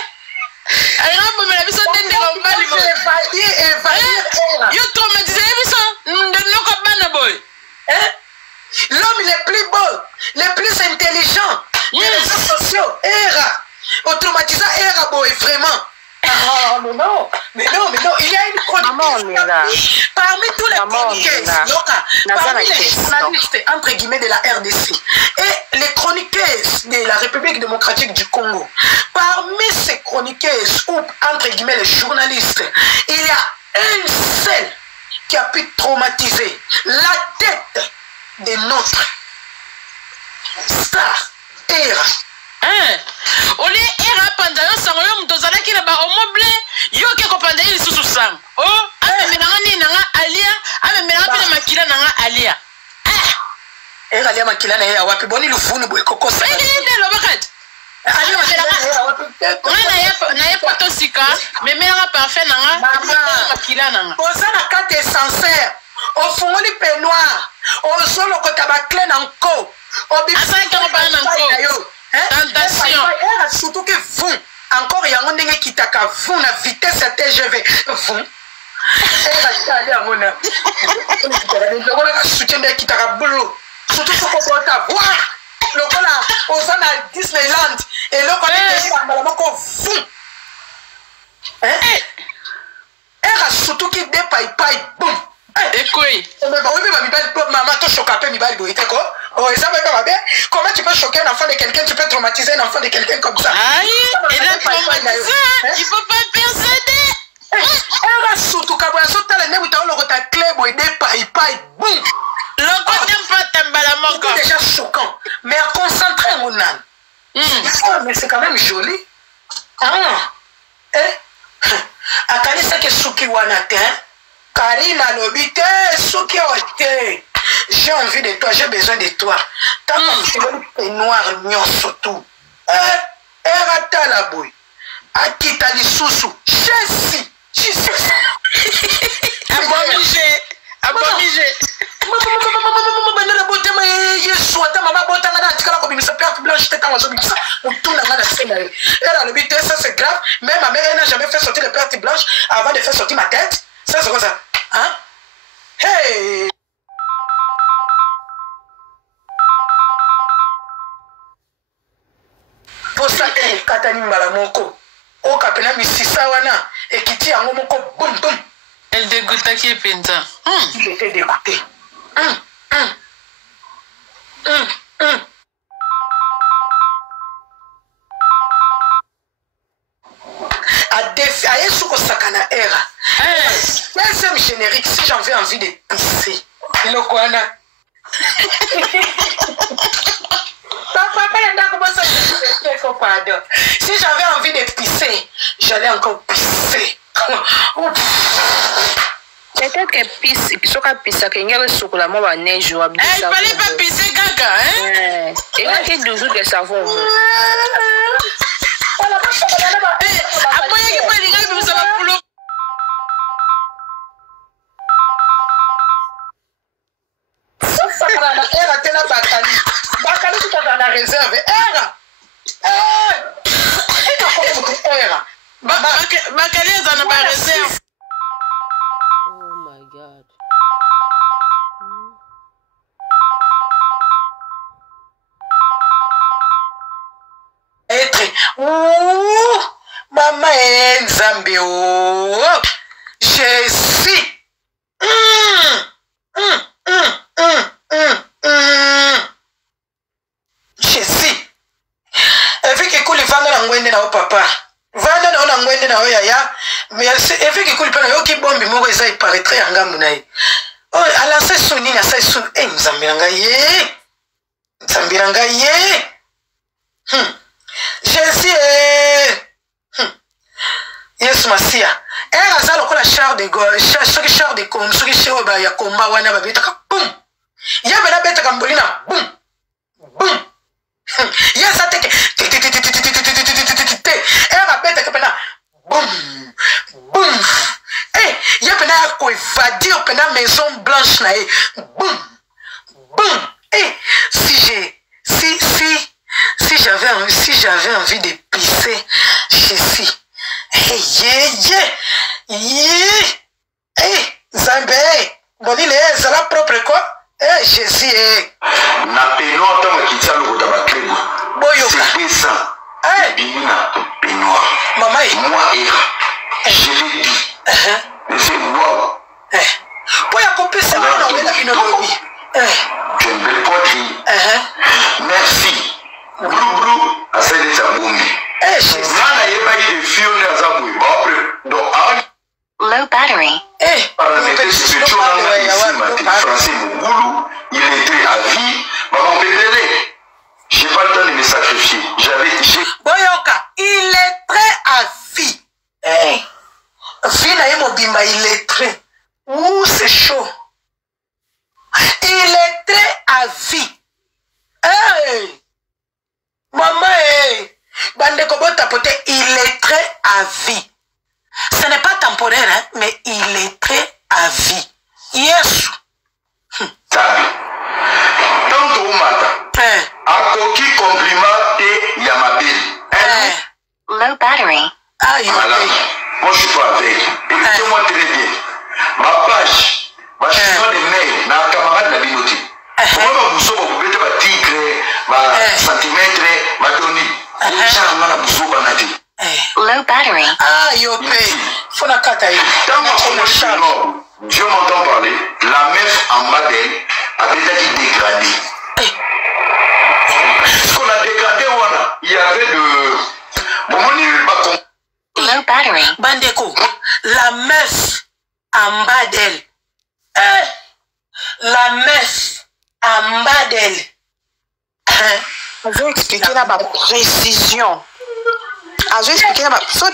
L'homme le plus beau, le plus intelligent, les réseaux sociaux, Era, automatisant Era, boy, vraiment. Ah, mais non, il y a une chroniqueuse parmi tous les chroniqueuses, parmi les journalistes, entre guillemets, de la RDC, et les chroniqueuses de la République démocratique du Congo. Parmi ces chroniqueuses, ou entre guillemets, les journalistes, il y a une seule qui a pu traumatiser la tête de notre star, Era. Oli Era pandayo sango yo mtozala kila ba omoble yo ke ko pandayo lisusu sang. Oh, ame menanga ni nanga alia, ame menanga pile makila nanga alia. Era alia makila na ya wapi boni lufunu boy kokosa. Ngende lo bakat. Ali na ye poto sika, me menanga parfait nanga makila nanga. Ozana kate sincère. Au fond du peignoir, au solo kota ba clé nanko. Asa ke ko ba nanko. Tentation. Surtout que vous, encore il y a un monde qui t'a qu'à vous, la vitesse à TGV. Vous. Elle va aller à mon âme. Le soutien qui t'a qu'à boulot. Surtout ce qu'on peut avoir. Le voilà, on s'en a Disneyland. Et là, quand on est encore vous. Elle a surtout qui dépaille, boum. Et quoi? Comment tu peux choquer un enfant de quelqu'un? Tu peux traumatiser un enfant de quelqu'un comme ça. Aïe, et là, il faut pas perséder. Surtout quand on a les nègres, on a clé, boum. C'est déjà choquant. Mais à concentrer mon âme. Mais c'est quand même joli. À Kalisa que Suki Wanate, Karina Lobite, Suki Ote. J'ai envie de toi, j'ai besoin de toi. T'as mon fille noir, nion surtout. Erata la boy. Akita li susu. Chessi. Abomigé. Abomigé. Ça c'est grave. Même ma mère n'a jamais fait sortir les pertes blanches avant de faire sortir ma tête. Ça c'est quoi ça? Hein? Hey! Pour ça que Katani Malamoko, au Kapena Mississa Wana, et qui tient un moko boum boum. Elle dégoûte à qui est pinta. Il était dégoûté. À Yesuko Sakana Era. Deuxième générique, si j'en veux envie de pisser. Il est quoi, Si j'avais envie de pisser, j'allais encore pisser. Peut-être que pisse, ce qu'on pisse, qu'il y a sur la main neige ou il fallait pas pisser gaga, hein? Il y a que 12 jours de savon. Après, il y a pas les gars qui va pour le. Era tena Bakali. Bakali tu t'as dans la réserve. Era. Era. Bakali est dans la réserve. Oh my God. Être. Ouh. Maman est Nzambe. Oh. Jésus. Jésus. Evi kikuli vanga na ngwende na papa. Vanga na ona ngwende na yaya. Mais evi kikuli pana yo ki bombi moko eza iparaître yanga munayi. Oh, ala se soni na se soni. Nzambiranga ye. Nzambiranga ye. Jésus. Yesu Masia. Elle a ça le char de gauche, char de com, ce qui char ba ya combat wana ba betaka boum. Ya bela betaka mbolina boum. Boum. Ya ça te elle a betaka pena boum. Boum. Eh, ya pena ko evadir pena maison blanche na e. Boum. Boum. Eh, si j'avais envie de pisser Jésus. Zambé, bonile, c'est la propre quoi? Jésus. Na peno tant que tu as le tabac. Boyoka. C'est ça. Bimina peno. Maman, moi je l'ai dit. Mais c'est wow. Boya couper ça on a la binologie. Tu es une belle poterie. Merci. Brou à celle de Saboumi. Low battery. Il était à vie. Maman bébé, j'ai pas le temps de me sacrifier. Boyoka, il est très à vie. Vina et Mobimba, il est très. Ouh, c'est chaud. Il est très à vie. Maman, Bande Kobota Pote, il est très à vie. Ce n'est pas temporaire, hein, mais il est très à vie. Yes. Tant que matin, à coquille compliment et Yamabili. Low battery. Moi je suis pas avec. Écoutez-moi très bien. Ma page, ma chemin de mail, ma camarade n'a bien noté. Moi, vous savez, vous mettez ma tigre, ma centimètre, ma donnée. Low battery. Yopé. Faut la cataille. Dieu m'entend parler. La meuf en bas d'elle a déjà été dégradée. Ce qu'on a dégradé, voilà. Il y avait de. Low battery. Bandeko, la meuf en bas d'elle. La meuf en bas d'elle. Je vais expliquer la précision. Je vais expliquer la précision.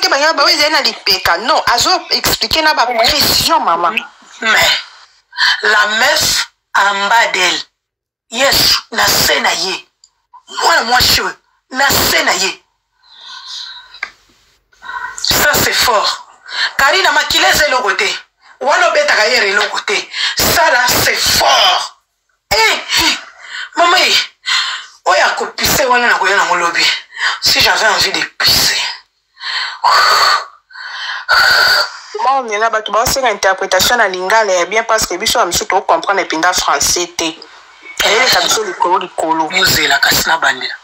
Non, je vais expliquer la précision, maman. Mais la meuf en bas d'elle. Yes, na senaye. Moi, je na senaye. Ça, c'est fort. Karina Makilez est le côté. Wano beta gayer est le côté. Ça, là, c'est fort. Maman, oya ko pisser wana na koya na molobi. Si j'avais envie de pisser. Moi, on est là, tu vas aussi l'interprétation à lingala bien parce que biso am surtout comprendre les pinda français té. Et les capsules du colo. Nous la kasna bandela.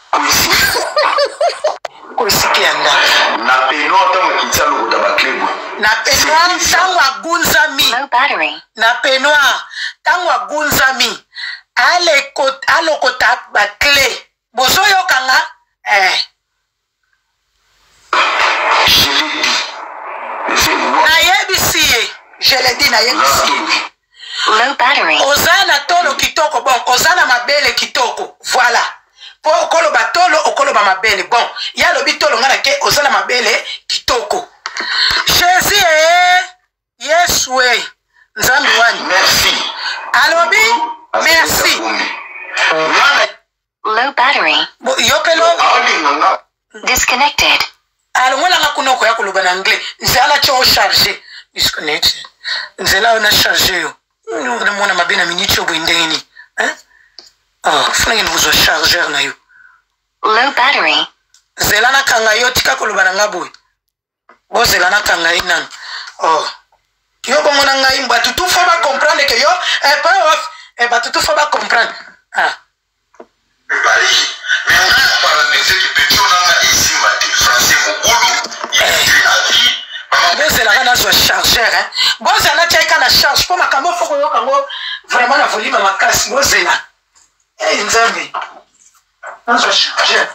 Koisikianda. Na peno tant que tu as le tabac. Na penoir tangwa gunzami. Low battery. Na penoir tangwa gunzami. Alokota ba clé. Bozoyo kanga. Je l'ai dit. Je l'ai dit na yebisi. Low battery. Ozana tolo kitoko bon, ozana mabele kitoko. Voilà. po okoloba tolo okoloba mabele bon ya lobi tolo ngana ke ozala mabele kitoko Jésus Yesu nzambi wani Merci. alobi merci Low battery. yopelo Disconnected. alongola nga kunoko ya koloba na anglais nzala cho charger disconnected nzela na charger yo na mona mabena minute yo bwindeni hein funa ngene buzo chargeur na yo Low battery. zela na kanga yo tika koloba na nga boy bo zela na kanga inana yo bongo na ngai mba tutu fa ba comprendre que yo batutu fa ba comprendre Paris. Maintenant, par la médecine du petit, on a ici, français, mon boulot, il est à vie. Bon, c'est la reine à ce chargeur, hein. Bon, c'est la tchaïka la charge. Pour ma camo, faut que yo vraiment la volume à ma casse. Bon, c'est là. Eh, nzambi. Dans ce chargeur.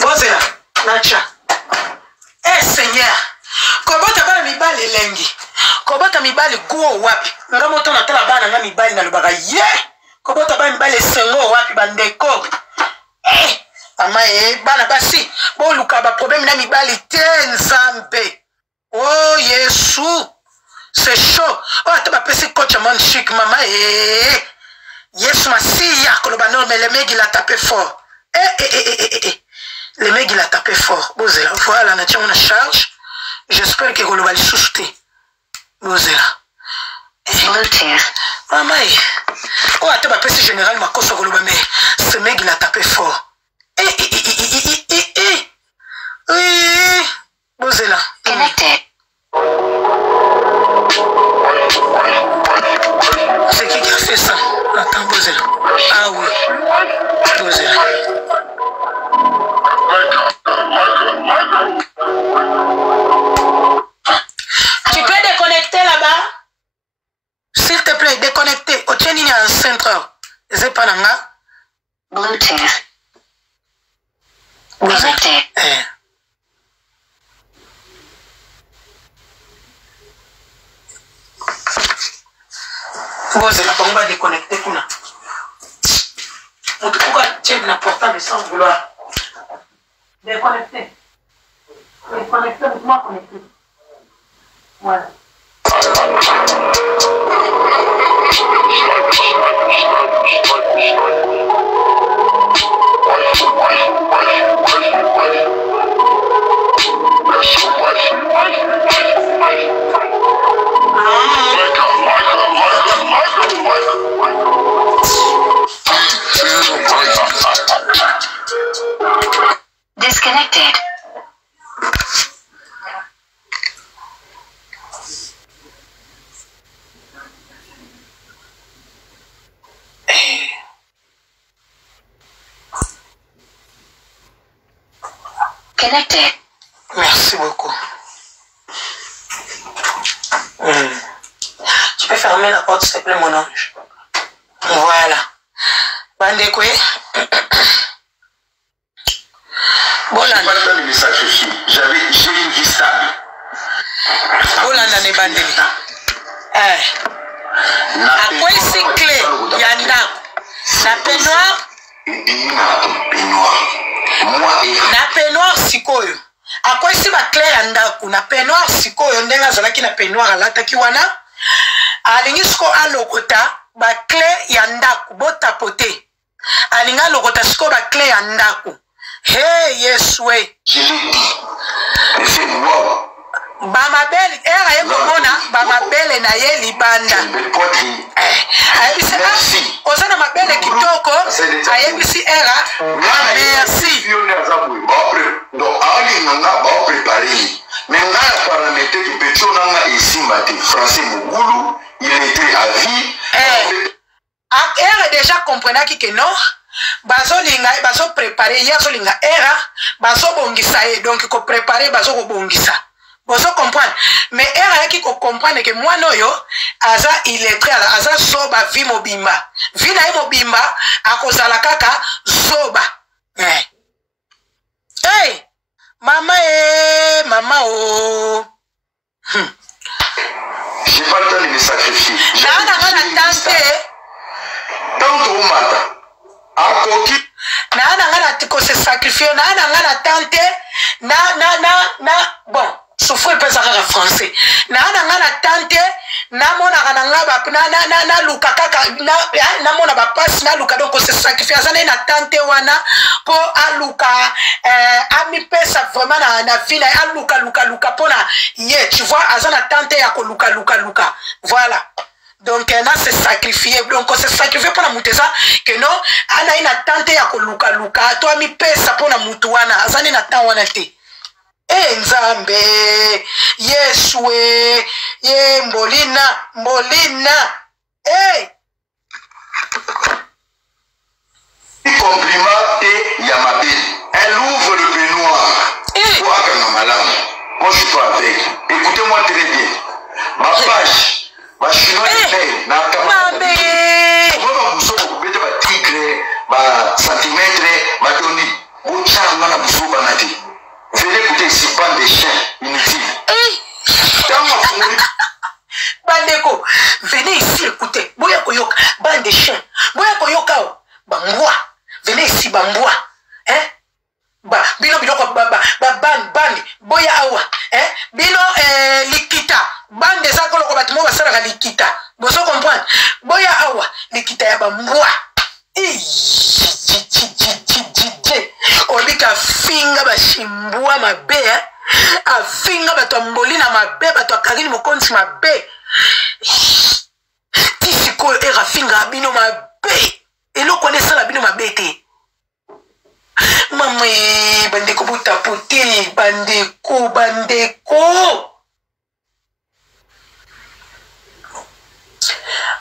Bozela, nacha. Eh Seigneur, kobota bana mibali lengi. Kobota mibali guo wapi? Ngamo to na tala bana nga mibali na lubaka ye. Kobota bana mibali sengo wapi bandeko. Ama bana basi, bo luka ba problème na mibali te nzambe. Oh Yesu. C'est chaud. Oh to ba pesi coach man chic mama Yesu masiya koloba non mais le mec il a tapé fort. Le mec il a tapé fort. Bozela, voilà, na tiens on charge. J'espère que koloba li souté. Bozela. Bluetooth. Maman, oh attends, ma PC général m'a cassé koloba mais ce mec il a tapé fort. Bozela. Connected. C'est qui a fait ça? Attends, Bozela. Ah oui. Bozela. Tu peux déconnecter là-bas? S'il te plaît, déconnecter. Au tien, il y a un centre. C'est pas là. Bluetooth. Connected. Bozela, on va déconnecter tout là. On te pourra tirer la portable sans vouloir. Déconnecter. Déconnecter, moi connecter. Voilà. Disconnected. Connected. Merci beaucoup. Tu peux fermer la porte, s'il te plaît, mon ange. Voilà. Bandekwe. Bolanda. J'ai une vie stable. Bolanda ne bandeli. Akwai si clé ya ndako. Na peignoir. Na peignoir sikoyo. Akwai si ba clé ya ndako. Na peignoir sikoyo ndenga azalaki na peignoir alataki wana. Alingi siko alokota ba clé ya ndako botapote. Alinga alokota siko ba clé ya ndako. Hey, Yesu. Je l'ai dit. C'est moi. Bamabele, era ye komona bamabele na ye libanda. Ayebisi ozana mabele kitoko, ayebisi era. Merci. Mais on a paramétré que petit on a ici maté français Mougulu, il était à vie. Elle déjà comprenait que non. Bazo linga bazo préparer yazo linga era bazo bongisa donc ko préparer bazo ko bongisa. Bazo comprendre. Mais era yaki ko comprendre que moi noyo aza illettré ala aza soba vi mobimba. Vi na mobimba akozala kaka soba. Hey, mama mama oh. J'ai pas le temps de me sacrifier. Na tante. Tant que mata. A coquille. Na ko se sacrifier na tante na bon. Souffre pas ça en français. Na tante na mona na luka kaka na mona ba passe na luka donc se sacrifier ça na tante wana po aluka ami pesa vraiment na vie na aluka pona ye tu vois azana tante ya ko luka voilà. Donc na se sacrifier donc se sacrifier pour la mutesa que non ana ina tante ya ko luka to ami pesa pona mutu wana azani na tan wana te. Nzambe Yesue ye Molina hey compliment et Yamabel elle ouvre le peignoir moi je suis pas avec écoutez-moi très bien ma page ma chinois est na kama buso bete ba tigre ba centimètre ba doni o changa na buso ba nati. Venez écouter ici, bande de chiens inutiles. Bandeko, venez ici écouter. Boya koyoka, bande de chiens. Boya koyoka, bamboa. Venez ici, bamboa. Hein? Bino bande. Boya awa. Hein? Bino likita. Bande de sakolo ko batimo basala ka likita. Boso comprendre. Boya awa, likita ya bamboa. Obika finga bashimbua mabe afinga bato mbolina mabe bato akarili mokonzi mabe tisiko era finga bino mabe eloko ne sala bino mabe te mama bandeko buta puti bandeko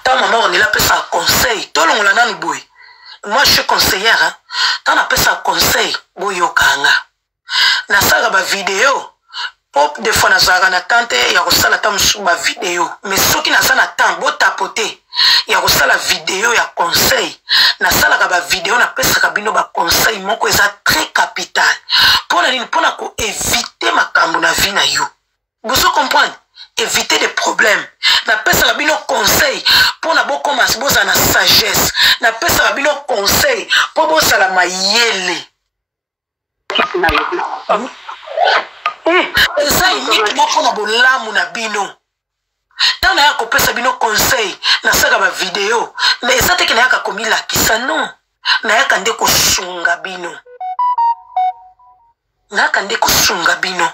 ta maman on est là pour ça conseil tout le monde nanu boy. Moi je suis conseillère hein. Tant on appelle ça conseil boyokanga na saga ba vidéo pop des fois na zaga na tante ya kosala ta ba vidéo mais soki na sana temps bo tapoter ya kosala vidéo ya conseil na sala ka ba vidéo na pesa ka bino ba conseil moko eza très capital pour ko éviter makambo na vie na yo. Vous comprenez? Éviter des problèmes. Na pesa rabino conseil pour na bo commence boza na sagesse. Na pesa rabino conseil pour boza la mayele. Ça unique pour na bolamu na bino. Tant na ko pesa bino conseil na saka ba vidéo. Mais ça te ke na ka komila kisa non. Na ya kande ko sunga bino. Na kande ko sunga bino.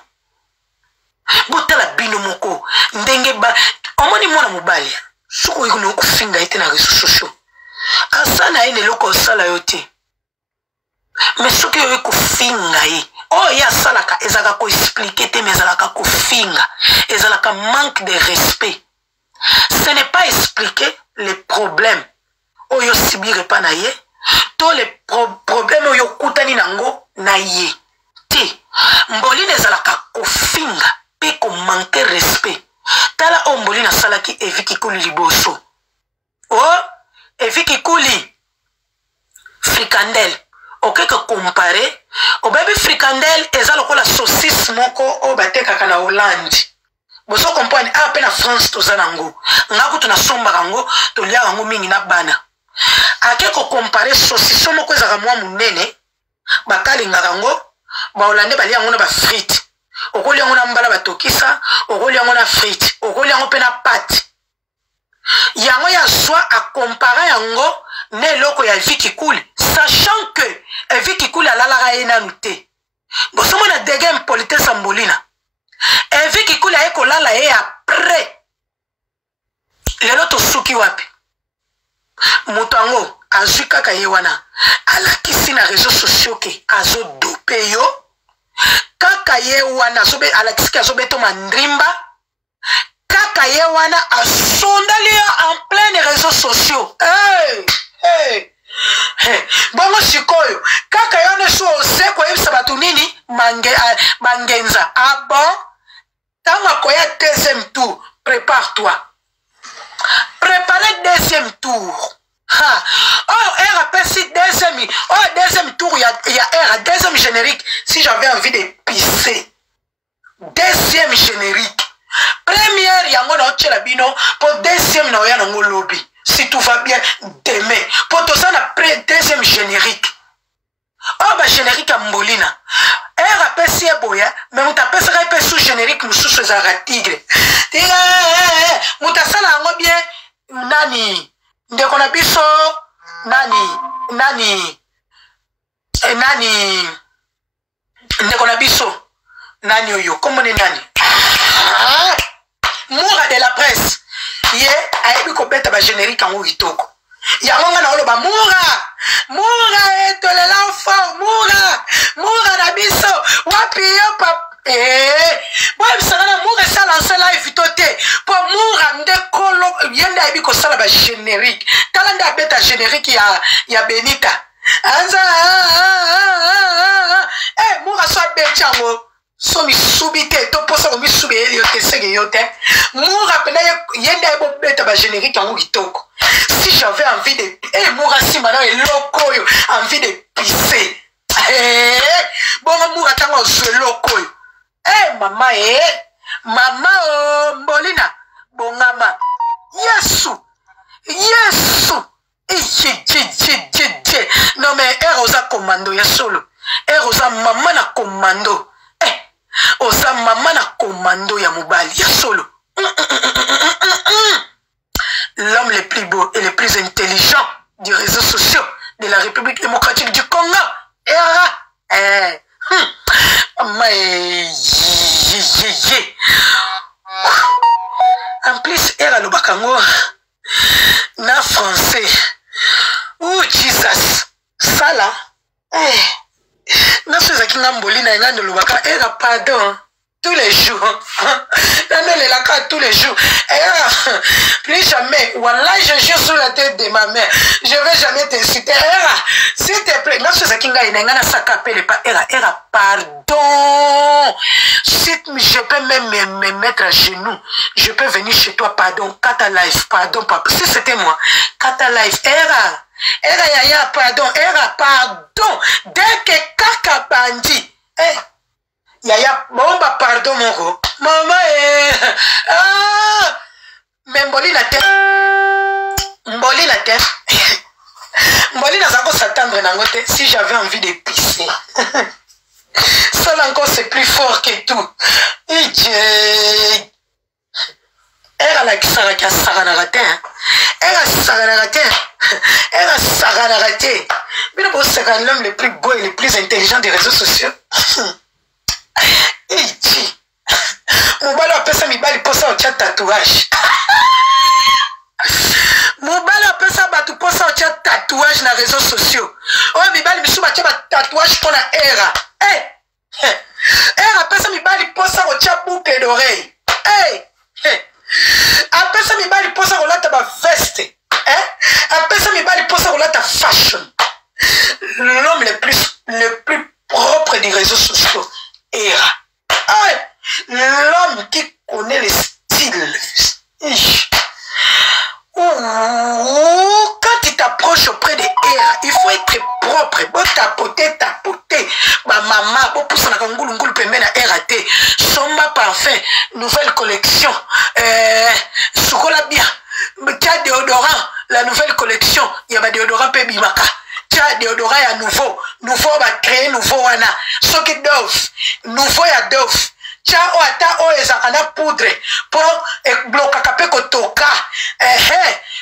Botala bino moko ndenge ba omoni mwana mobali suko iko no kufinga ite na réseaux sociaux asana ene loko sala yote mais suko yo kufinga oh ya sala ka ezaka ko expliquer te mais ezala ka kufinga ezala ka manque de respect. Ce n'est pas expliquer les problèmes oyo sibire pa na ye to les problèmes oyo kutani nango na ye te mboli ezala ka kufinga ko manquer respect. Tala omboli na salaki eviki kuli liboso. Oh, eviki kuli fricandel. Ok que comparer. O baby fricandel eza lokola saucisse moko o bateka kana Hollande. Boso comprendre a pe na France to zanango. Ngako tuna somba kango to lia kango mingi na bana. Ake ko comparer saucisse moko eza mwa munene. Bakali ngakango ba Hollande bali yango na ba frites. Okoli yango na mbala batokisa, okoli yango na frites, okoli yango pe na pâte. Yango ya soi a comparer yango ne loko ya Eviki Kuli, sachant que Eviki Kuli alalaka ena nute. Bosomo na dégâts politesse ambolina. Eviki Kuli a kolala e après. Lelo to suki wapi. Mutango azuka ka yewana alakisi na réseaux sociaux ke azo dope yo. kaka ye wana alakisiki azobeto mandrimba kaka ye wana asondali en plein réseaux sociaux. Bongo sikoyo kaka yo ne so oseko yebisa bato nini mangenza. Ah bon? Tango akoya deuxième tour, prépare-toi. Préparez deuxième tour. Oh, RAPC deuxième tour, il y a deuxième générique. Si j'avais envie de pisser, deuxième générique. Première, il y a un labino pour deuxième, il y a un lobby. Si tout va bien, demain. Pour tout ça, après deuxième générique. Oh, bah générique à Mbolina. RAPC est boya, mais vous tapez ça sous générique, nous sous ce tigre. Vous tapez ça bien, nani. Ndeko na biso nani ndeko na biso nani oyo comment ni nani Moura de la presse ye ayebi ko beta ba générique en kitoko ya monga na oloba Moura etolela fo Moura na biso wapi yo papa bon bisana Moura ça lancé live toté pour Moura ndekolo yenda ayebi ko sala ba générique talanda beta générique ya Benita anza Moura so bechango so mi subite to posa ko mi sube yo te sege yo te Moura pena yenda ebo beta ba générique en kitoko si j'avais envie de Moura si maintenant eloko yo envie de pisser bon Moura tango zo loko yo mama mama Mbolina bongama Yesu non mais oza commando ya solo oza mama na commando oza mama na commando ya mobali ya solo l'homme le plus beau et le plus intelligent des réseaux sociaux de la République démocratique du Congo en plus era le bakango na français Jesus sala na soza kinga Mbolina ngando le baka era pardon tous les jours tous les jours plus jamais voilà je jure sur la tête de ma mère je vais jamais t'insulter s'il te plaît na soza kinga ngana sakapele pas era pardon si je peux même me mettre à genoux je peux venir chez toi pardon Kata Life pardon papa si c'était moi Kata Life era yaya pardon dès que kaka bandi yaya bomba pardon moko mama mais Mbolina te Mbolina zako s'attendre nangote si j'avais envie de pisser ça encore c'est plus fort que tout era la kisaraka saranarate era saranarate mais bon c'est l'homme le plus beau et le plus intelligent des réseaux sociaux mobali apesa mibali posa otia tatouage mobali apesa bato posa otia tatouage na réseaux sociaux oyo mibali misu batia tatouage mpona era apesa mibali posa otia boucle d'oreille apesa mibali posa kolata baveste apesa mibali posa kolata fashion l'homme le plus propre des réseaux sociaux era l'homme qui connaît le style quand tu t'approches auprès de era il faut être propre bon tapoter ma maman bon pousser na ngulu pembe na era te somba parfum nouvelle collection sukola bien tia déodorant la nouvelle collection il y a déodorant pe bimaka tia déodorant ya nouveau ba créer nouveau wana soki Dove nouveau ya Dove tia o ata o ezakana poudre pour bloquer pe kotoka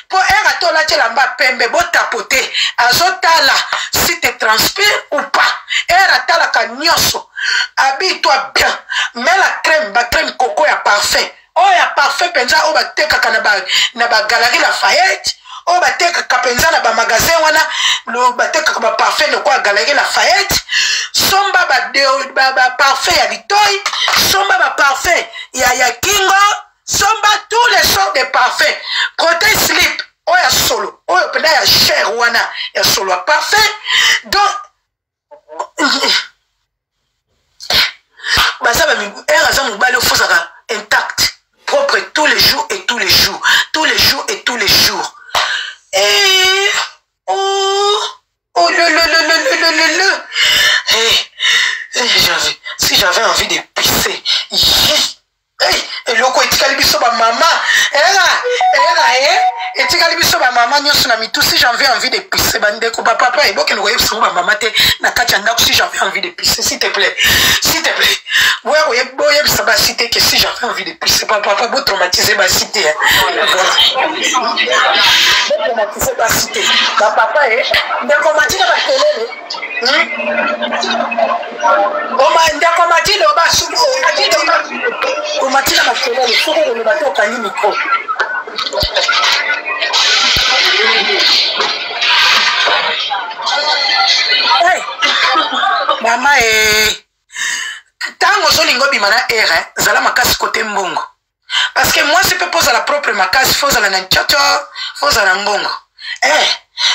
pour era to la tia lamba pembe bo tapoter azotala si te transpire ou pas era tala ka nyoso habille-toi bien mets la crème coco ya parfum oh ya parfum penza o ba teka kana ba galerie Lafayette oyo batekaka mpenza na bamagasin wana batekaka baparfum lokwa galerie Lafayette, somba baparfum ya Litoi, somba baparfum ya Kingo, somba tous les sortes de parfums. Protein slip oyo solo oyo penda ya cher wana ya solo ya parfum. Donc bazaba eraza mobali ofozaka intact, propre tous les jours et tous les jours, tous les jours et tous les jours. Et si j'avais envie de pisser, eloko etikali biso ba mama etikali biso ba mama nyonso na mitu. Si j'avais envie de pisser bandeko ba papa eboke no yebiso ba mama te na kati ya ndako. Si j'avais envie de pisser, s'il te plaît ouais yebisa ba cité que si j'avais envie de pisser ba papa bo traumatiser ba cité traumatiser ba cité ba papa ndeko matina ba telele ndeko matina ba subu o matina ba telele soko le bato kani micro. Mama tango zolingo bimana ere zala makasi côté mbongo, parce que moi c'est pas poser la propre makasi, faut zala na nchocho, faut zala mbongo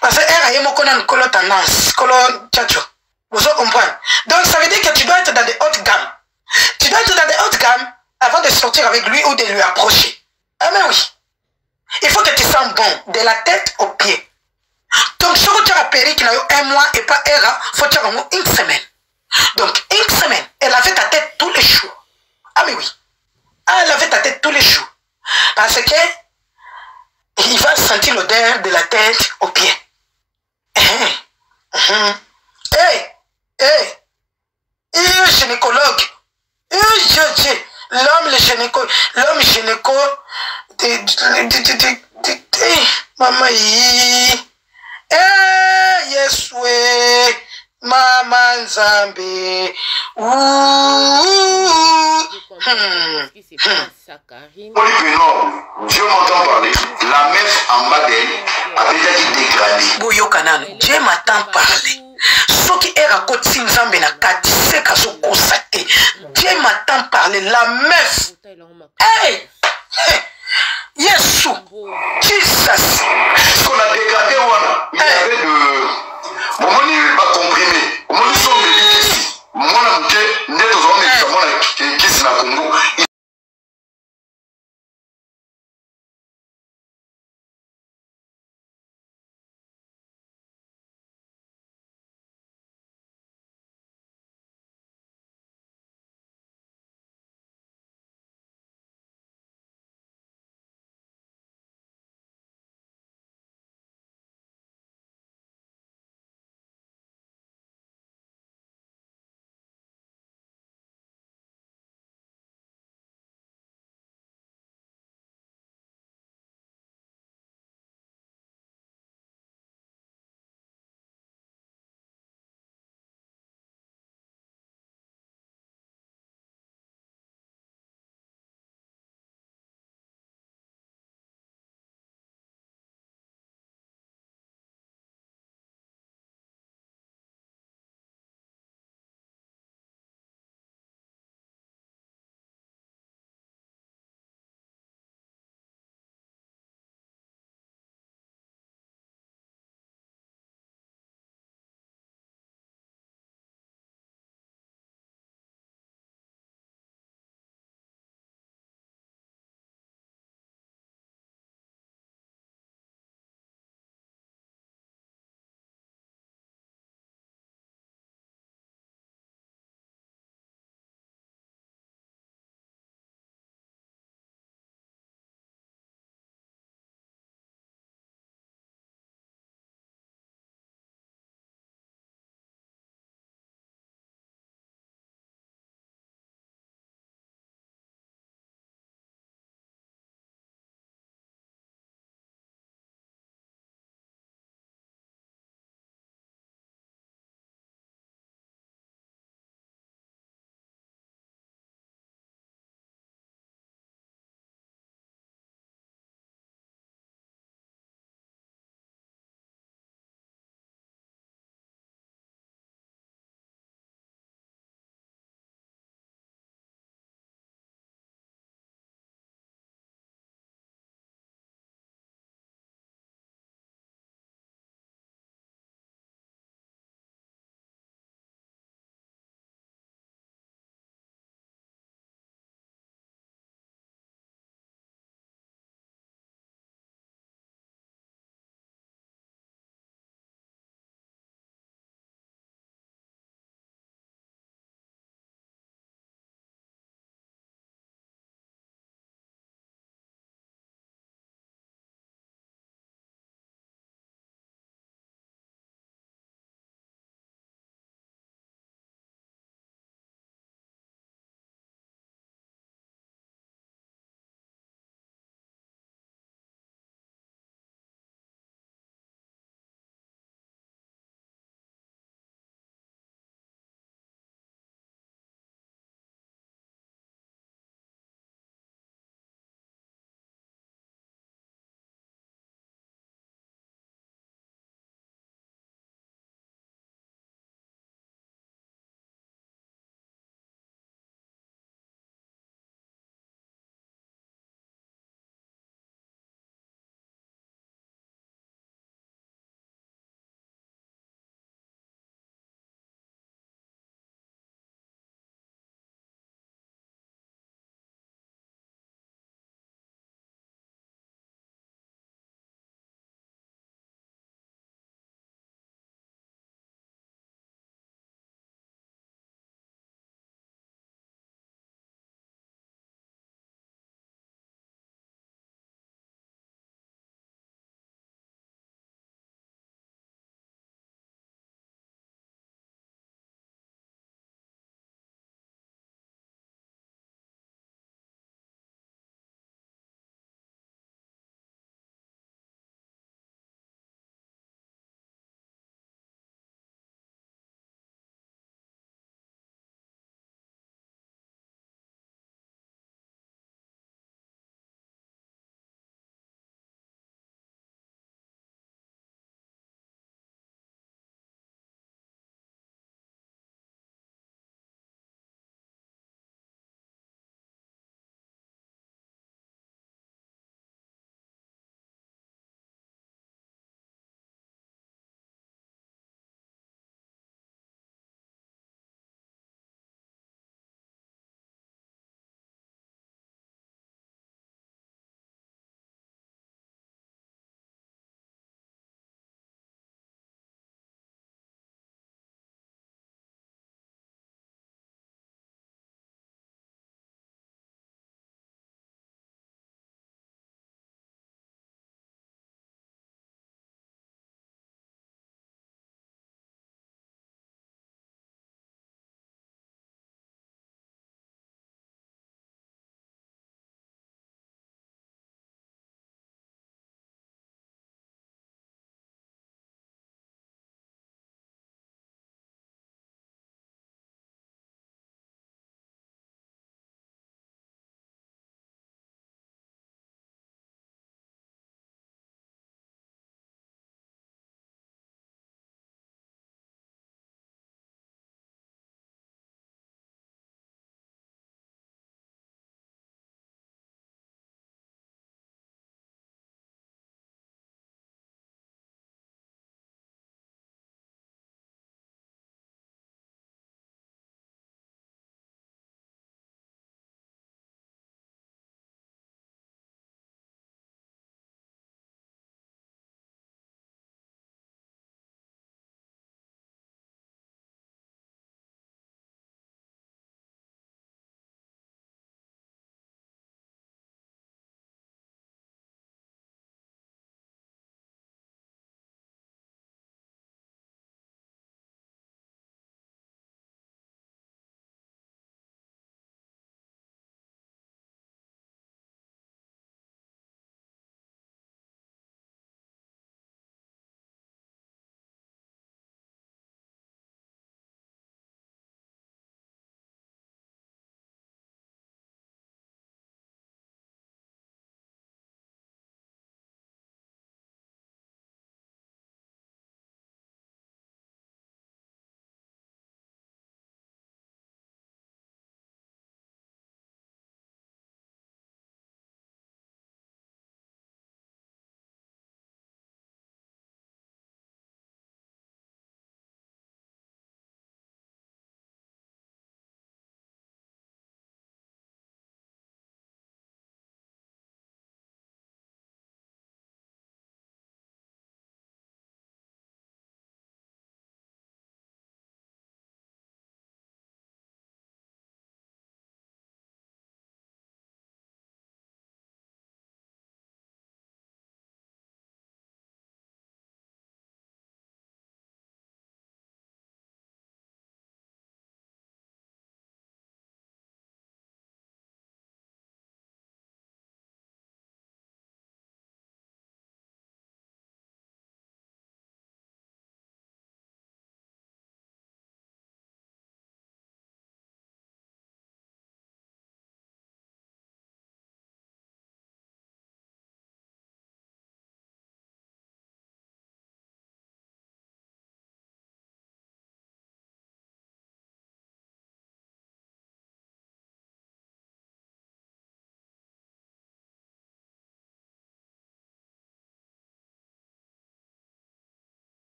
parce que ere yemo kona nkolo tendance kolo chacho, vous comprenez. Donc ça veut dire que tu dois être dans des hautes gammes, tu dois être dans des hautes gammes avant de sortir avec lui ou de lui approcher. Ah mais oui, il faut que tu sens bon de la tête aux pieds. Donc si tu as péri qu'il a eu un mois et pas era, faut tu avoir une semaine. Donc une semaine, elle avait ta tête tous les jours. Ah mais oui, elle avait ta tête tous les jours, parce que il va sentir l'odeur de la tête aux pieds. Gynécologue, l'homme gynéco, maman Yeswe Mama Nzambe. Dieu m'entend parler. La meuf en bas d'elle a déjà dit dégradée. Boyo Kanan, Dieu m'entend parler. Ce qui est raconté Nzambe na kati, c'est qu'à se constater. Dieu m'entend parler. La meuf. Hey! Yesu, Jesus. Ce qu'on a dégradé, voilà. Il y avait de. Au moment où il va comprimer, au moment où ils sont ici, moi, je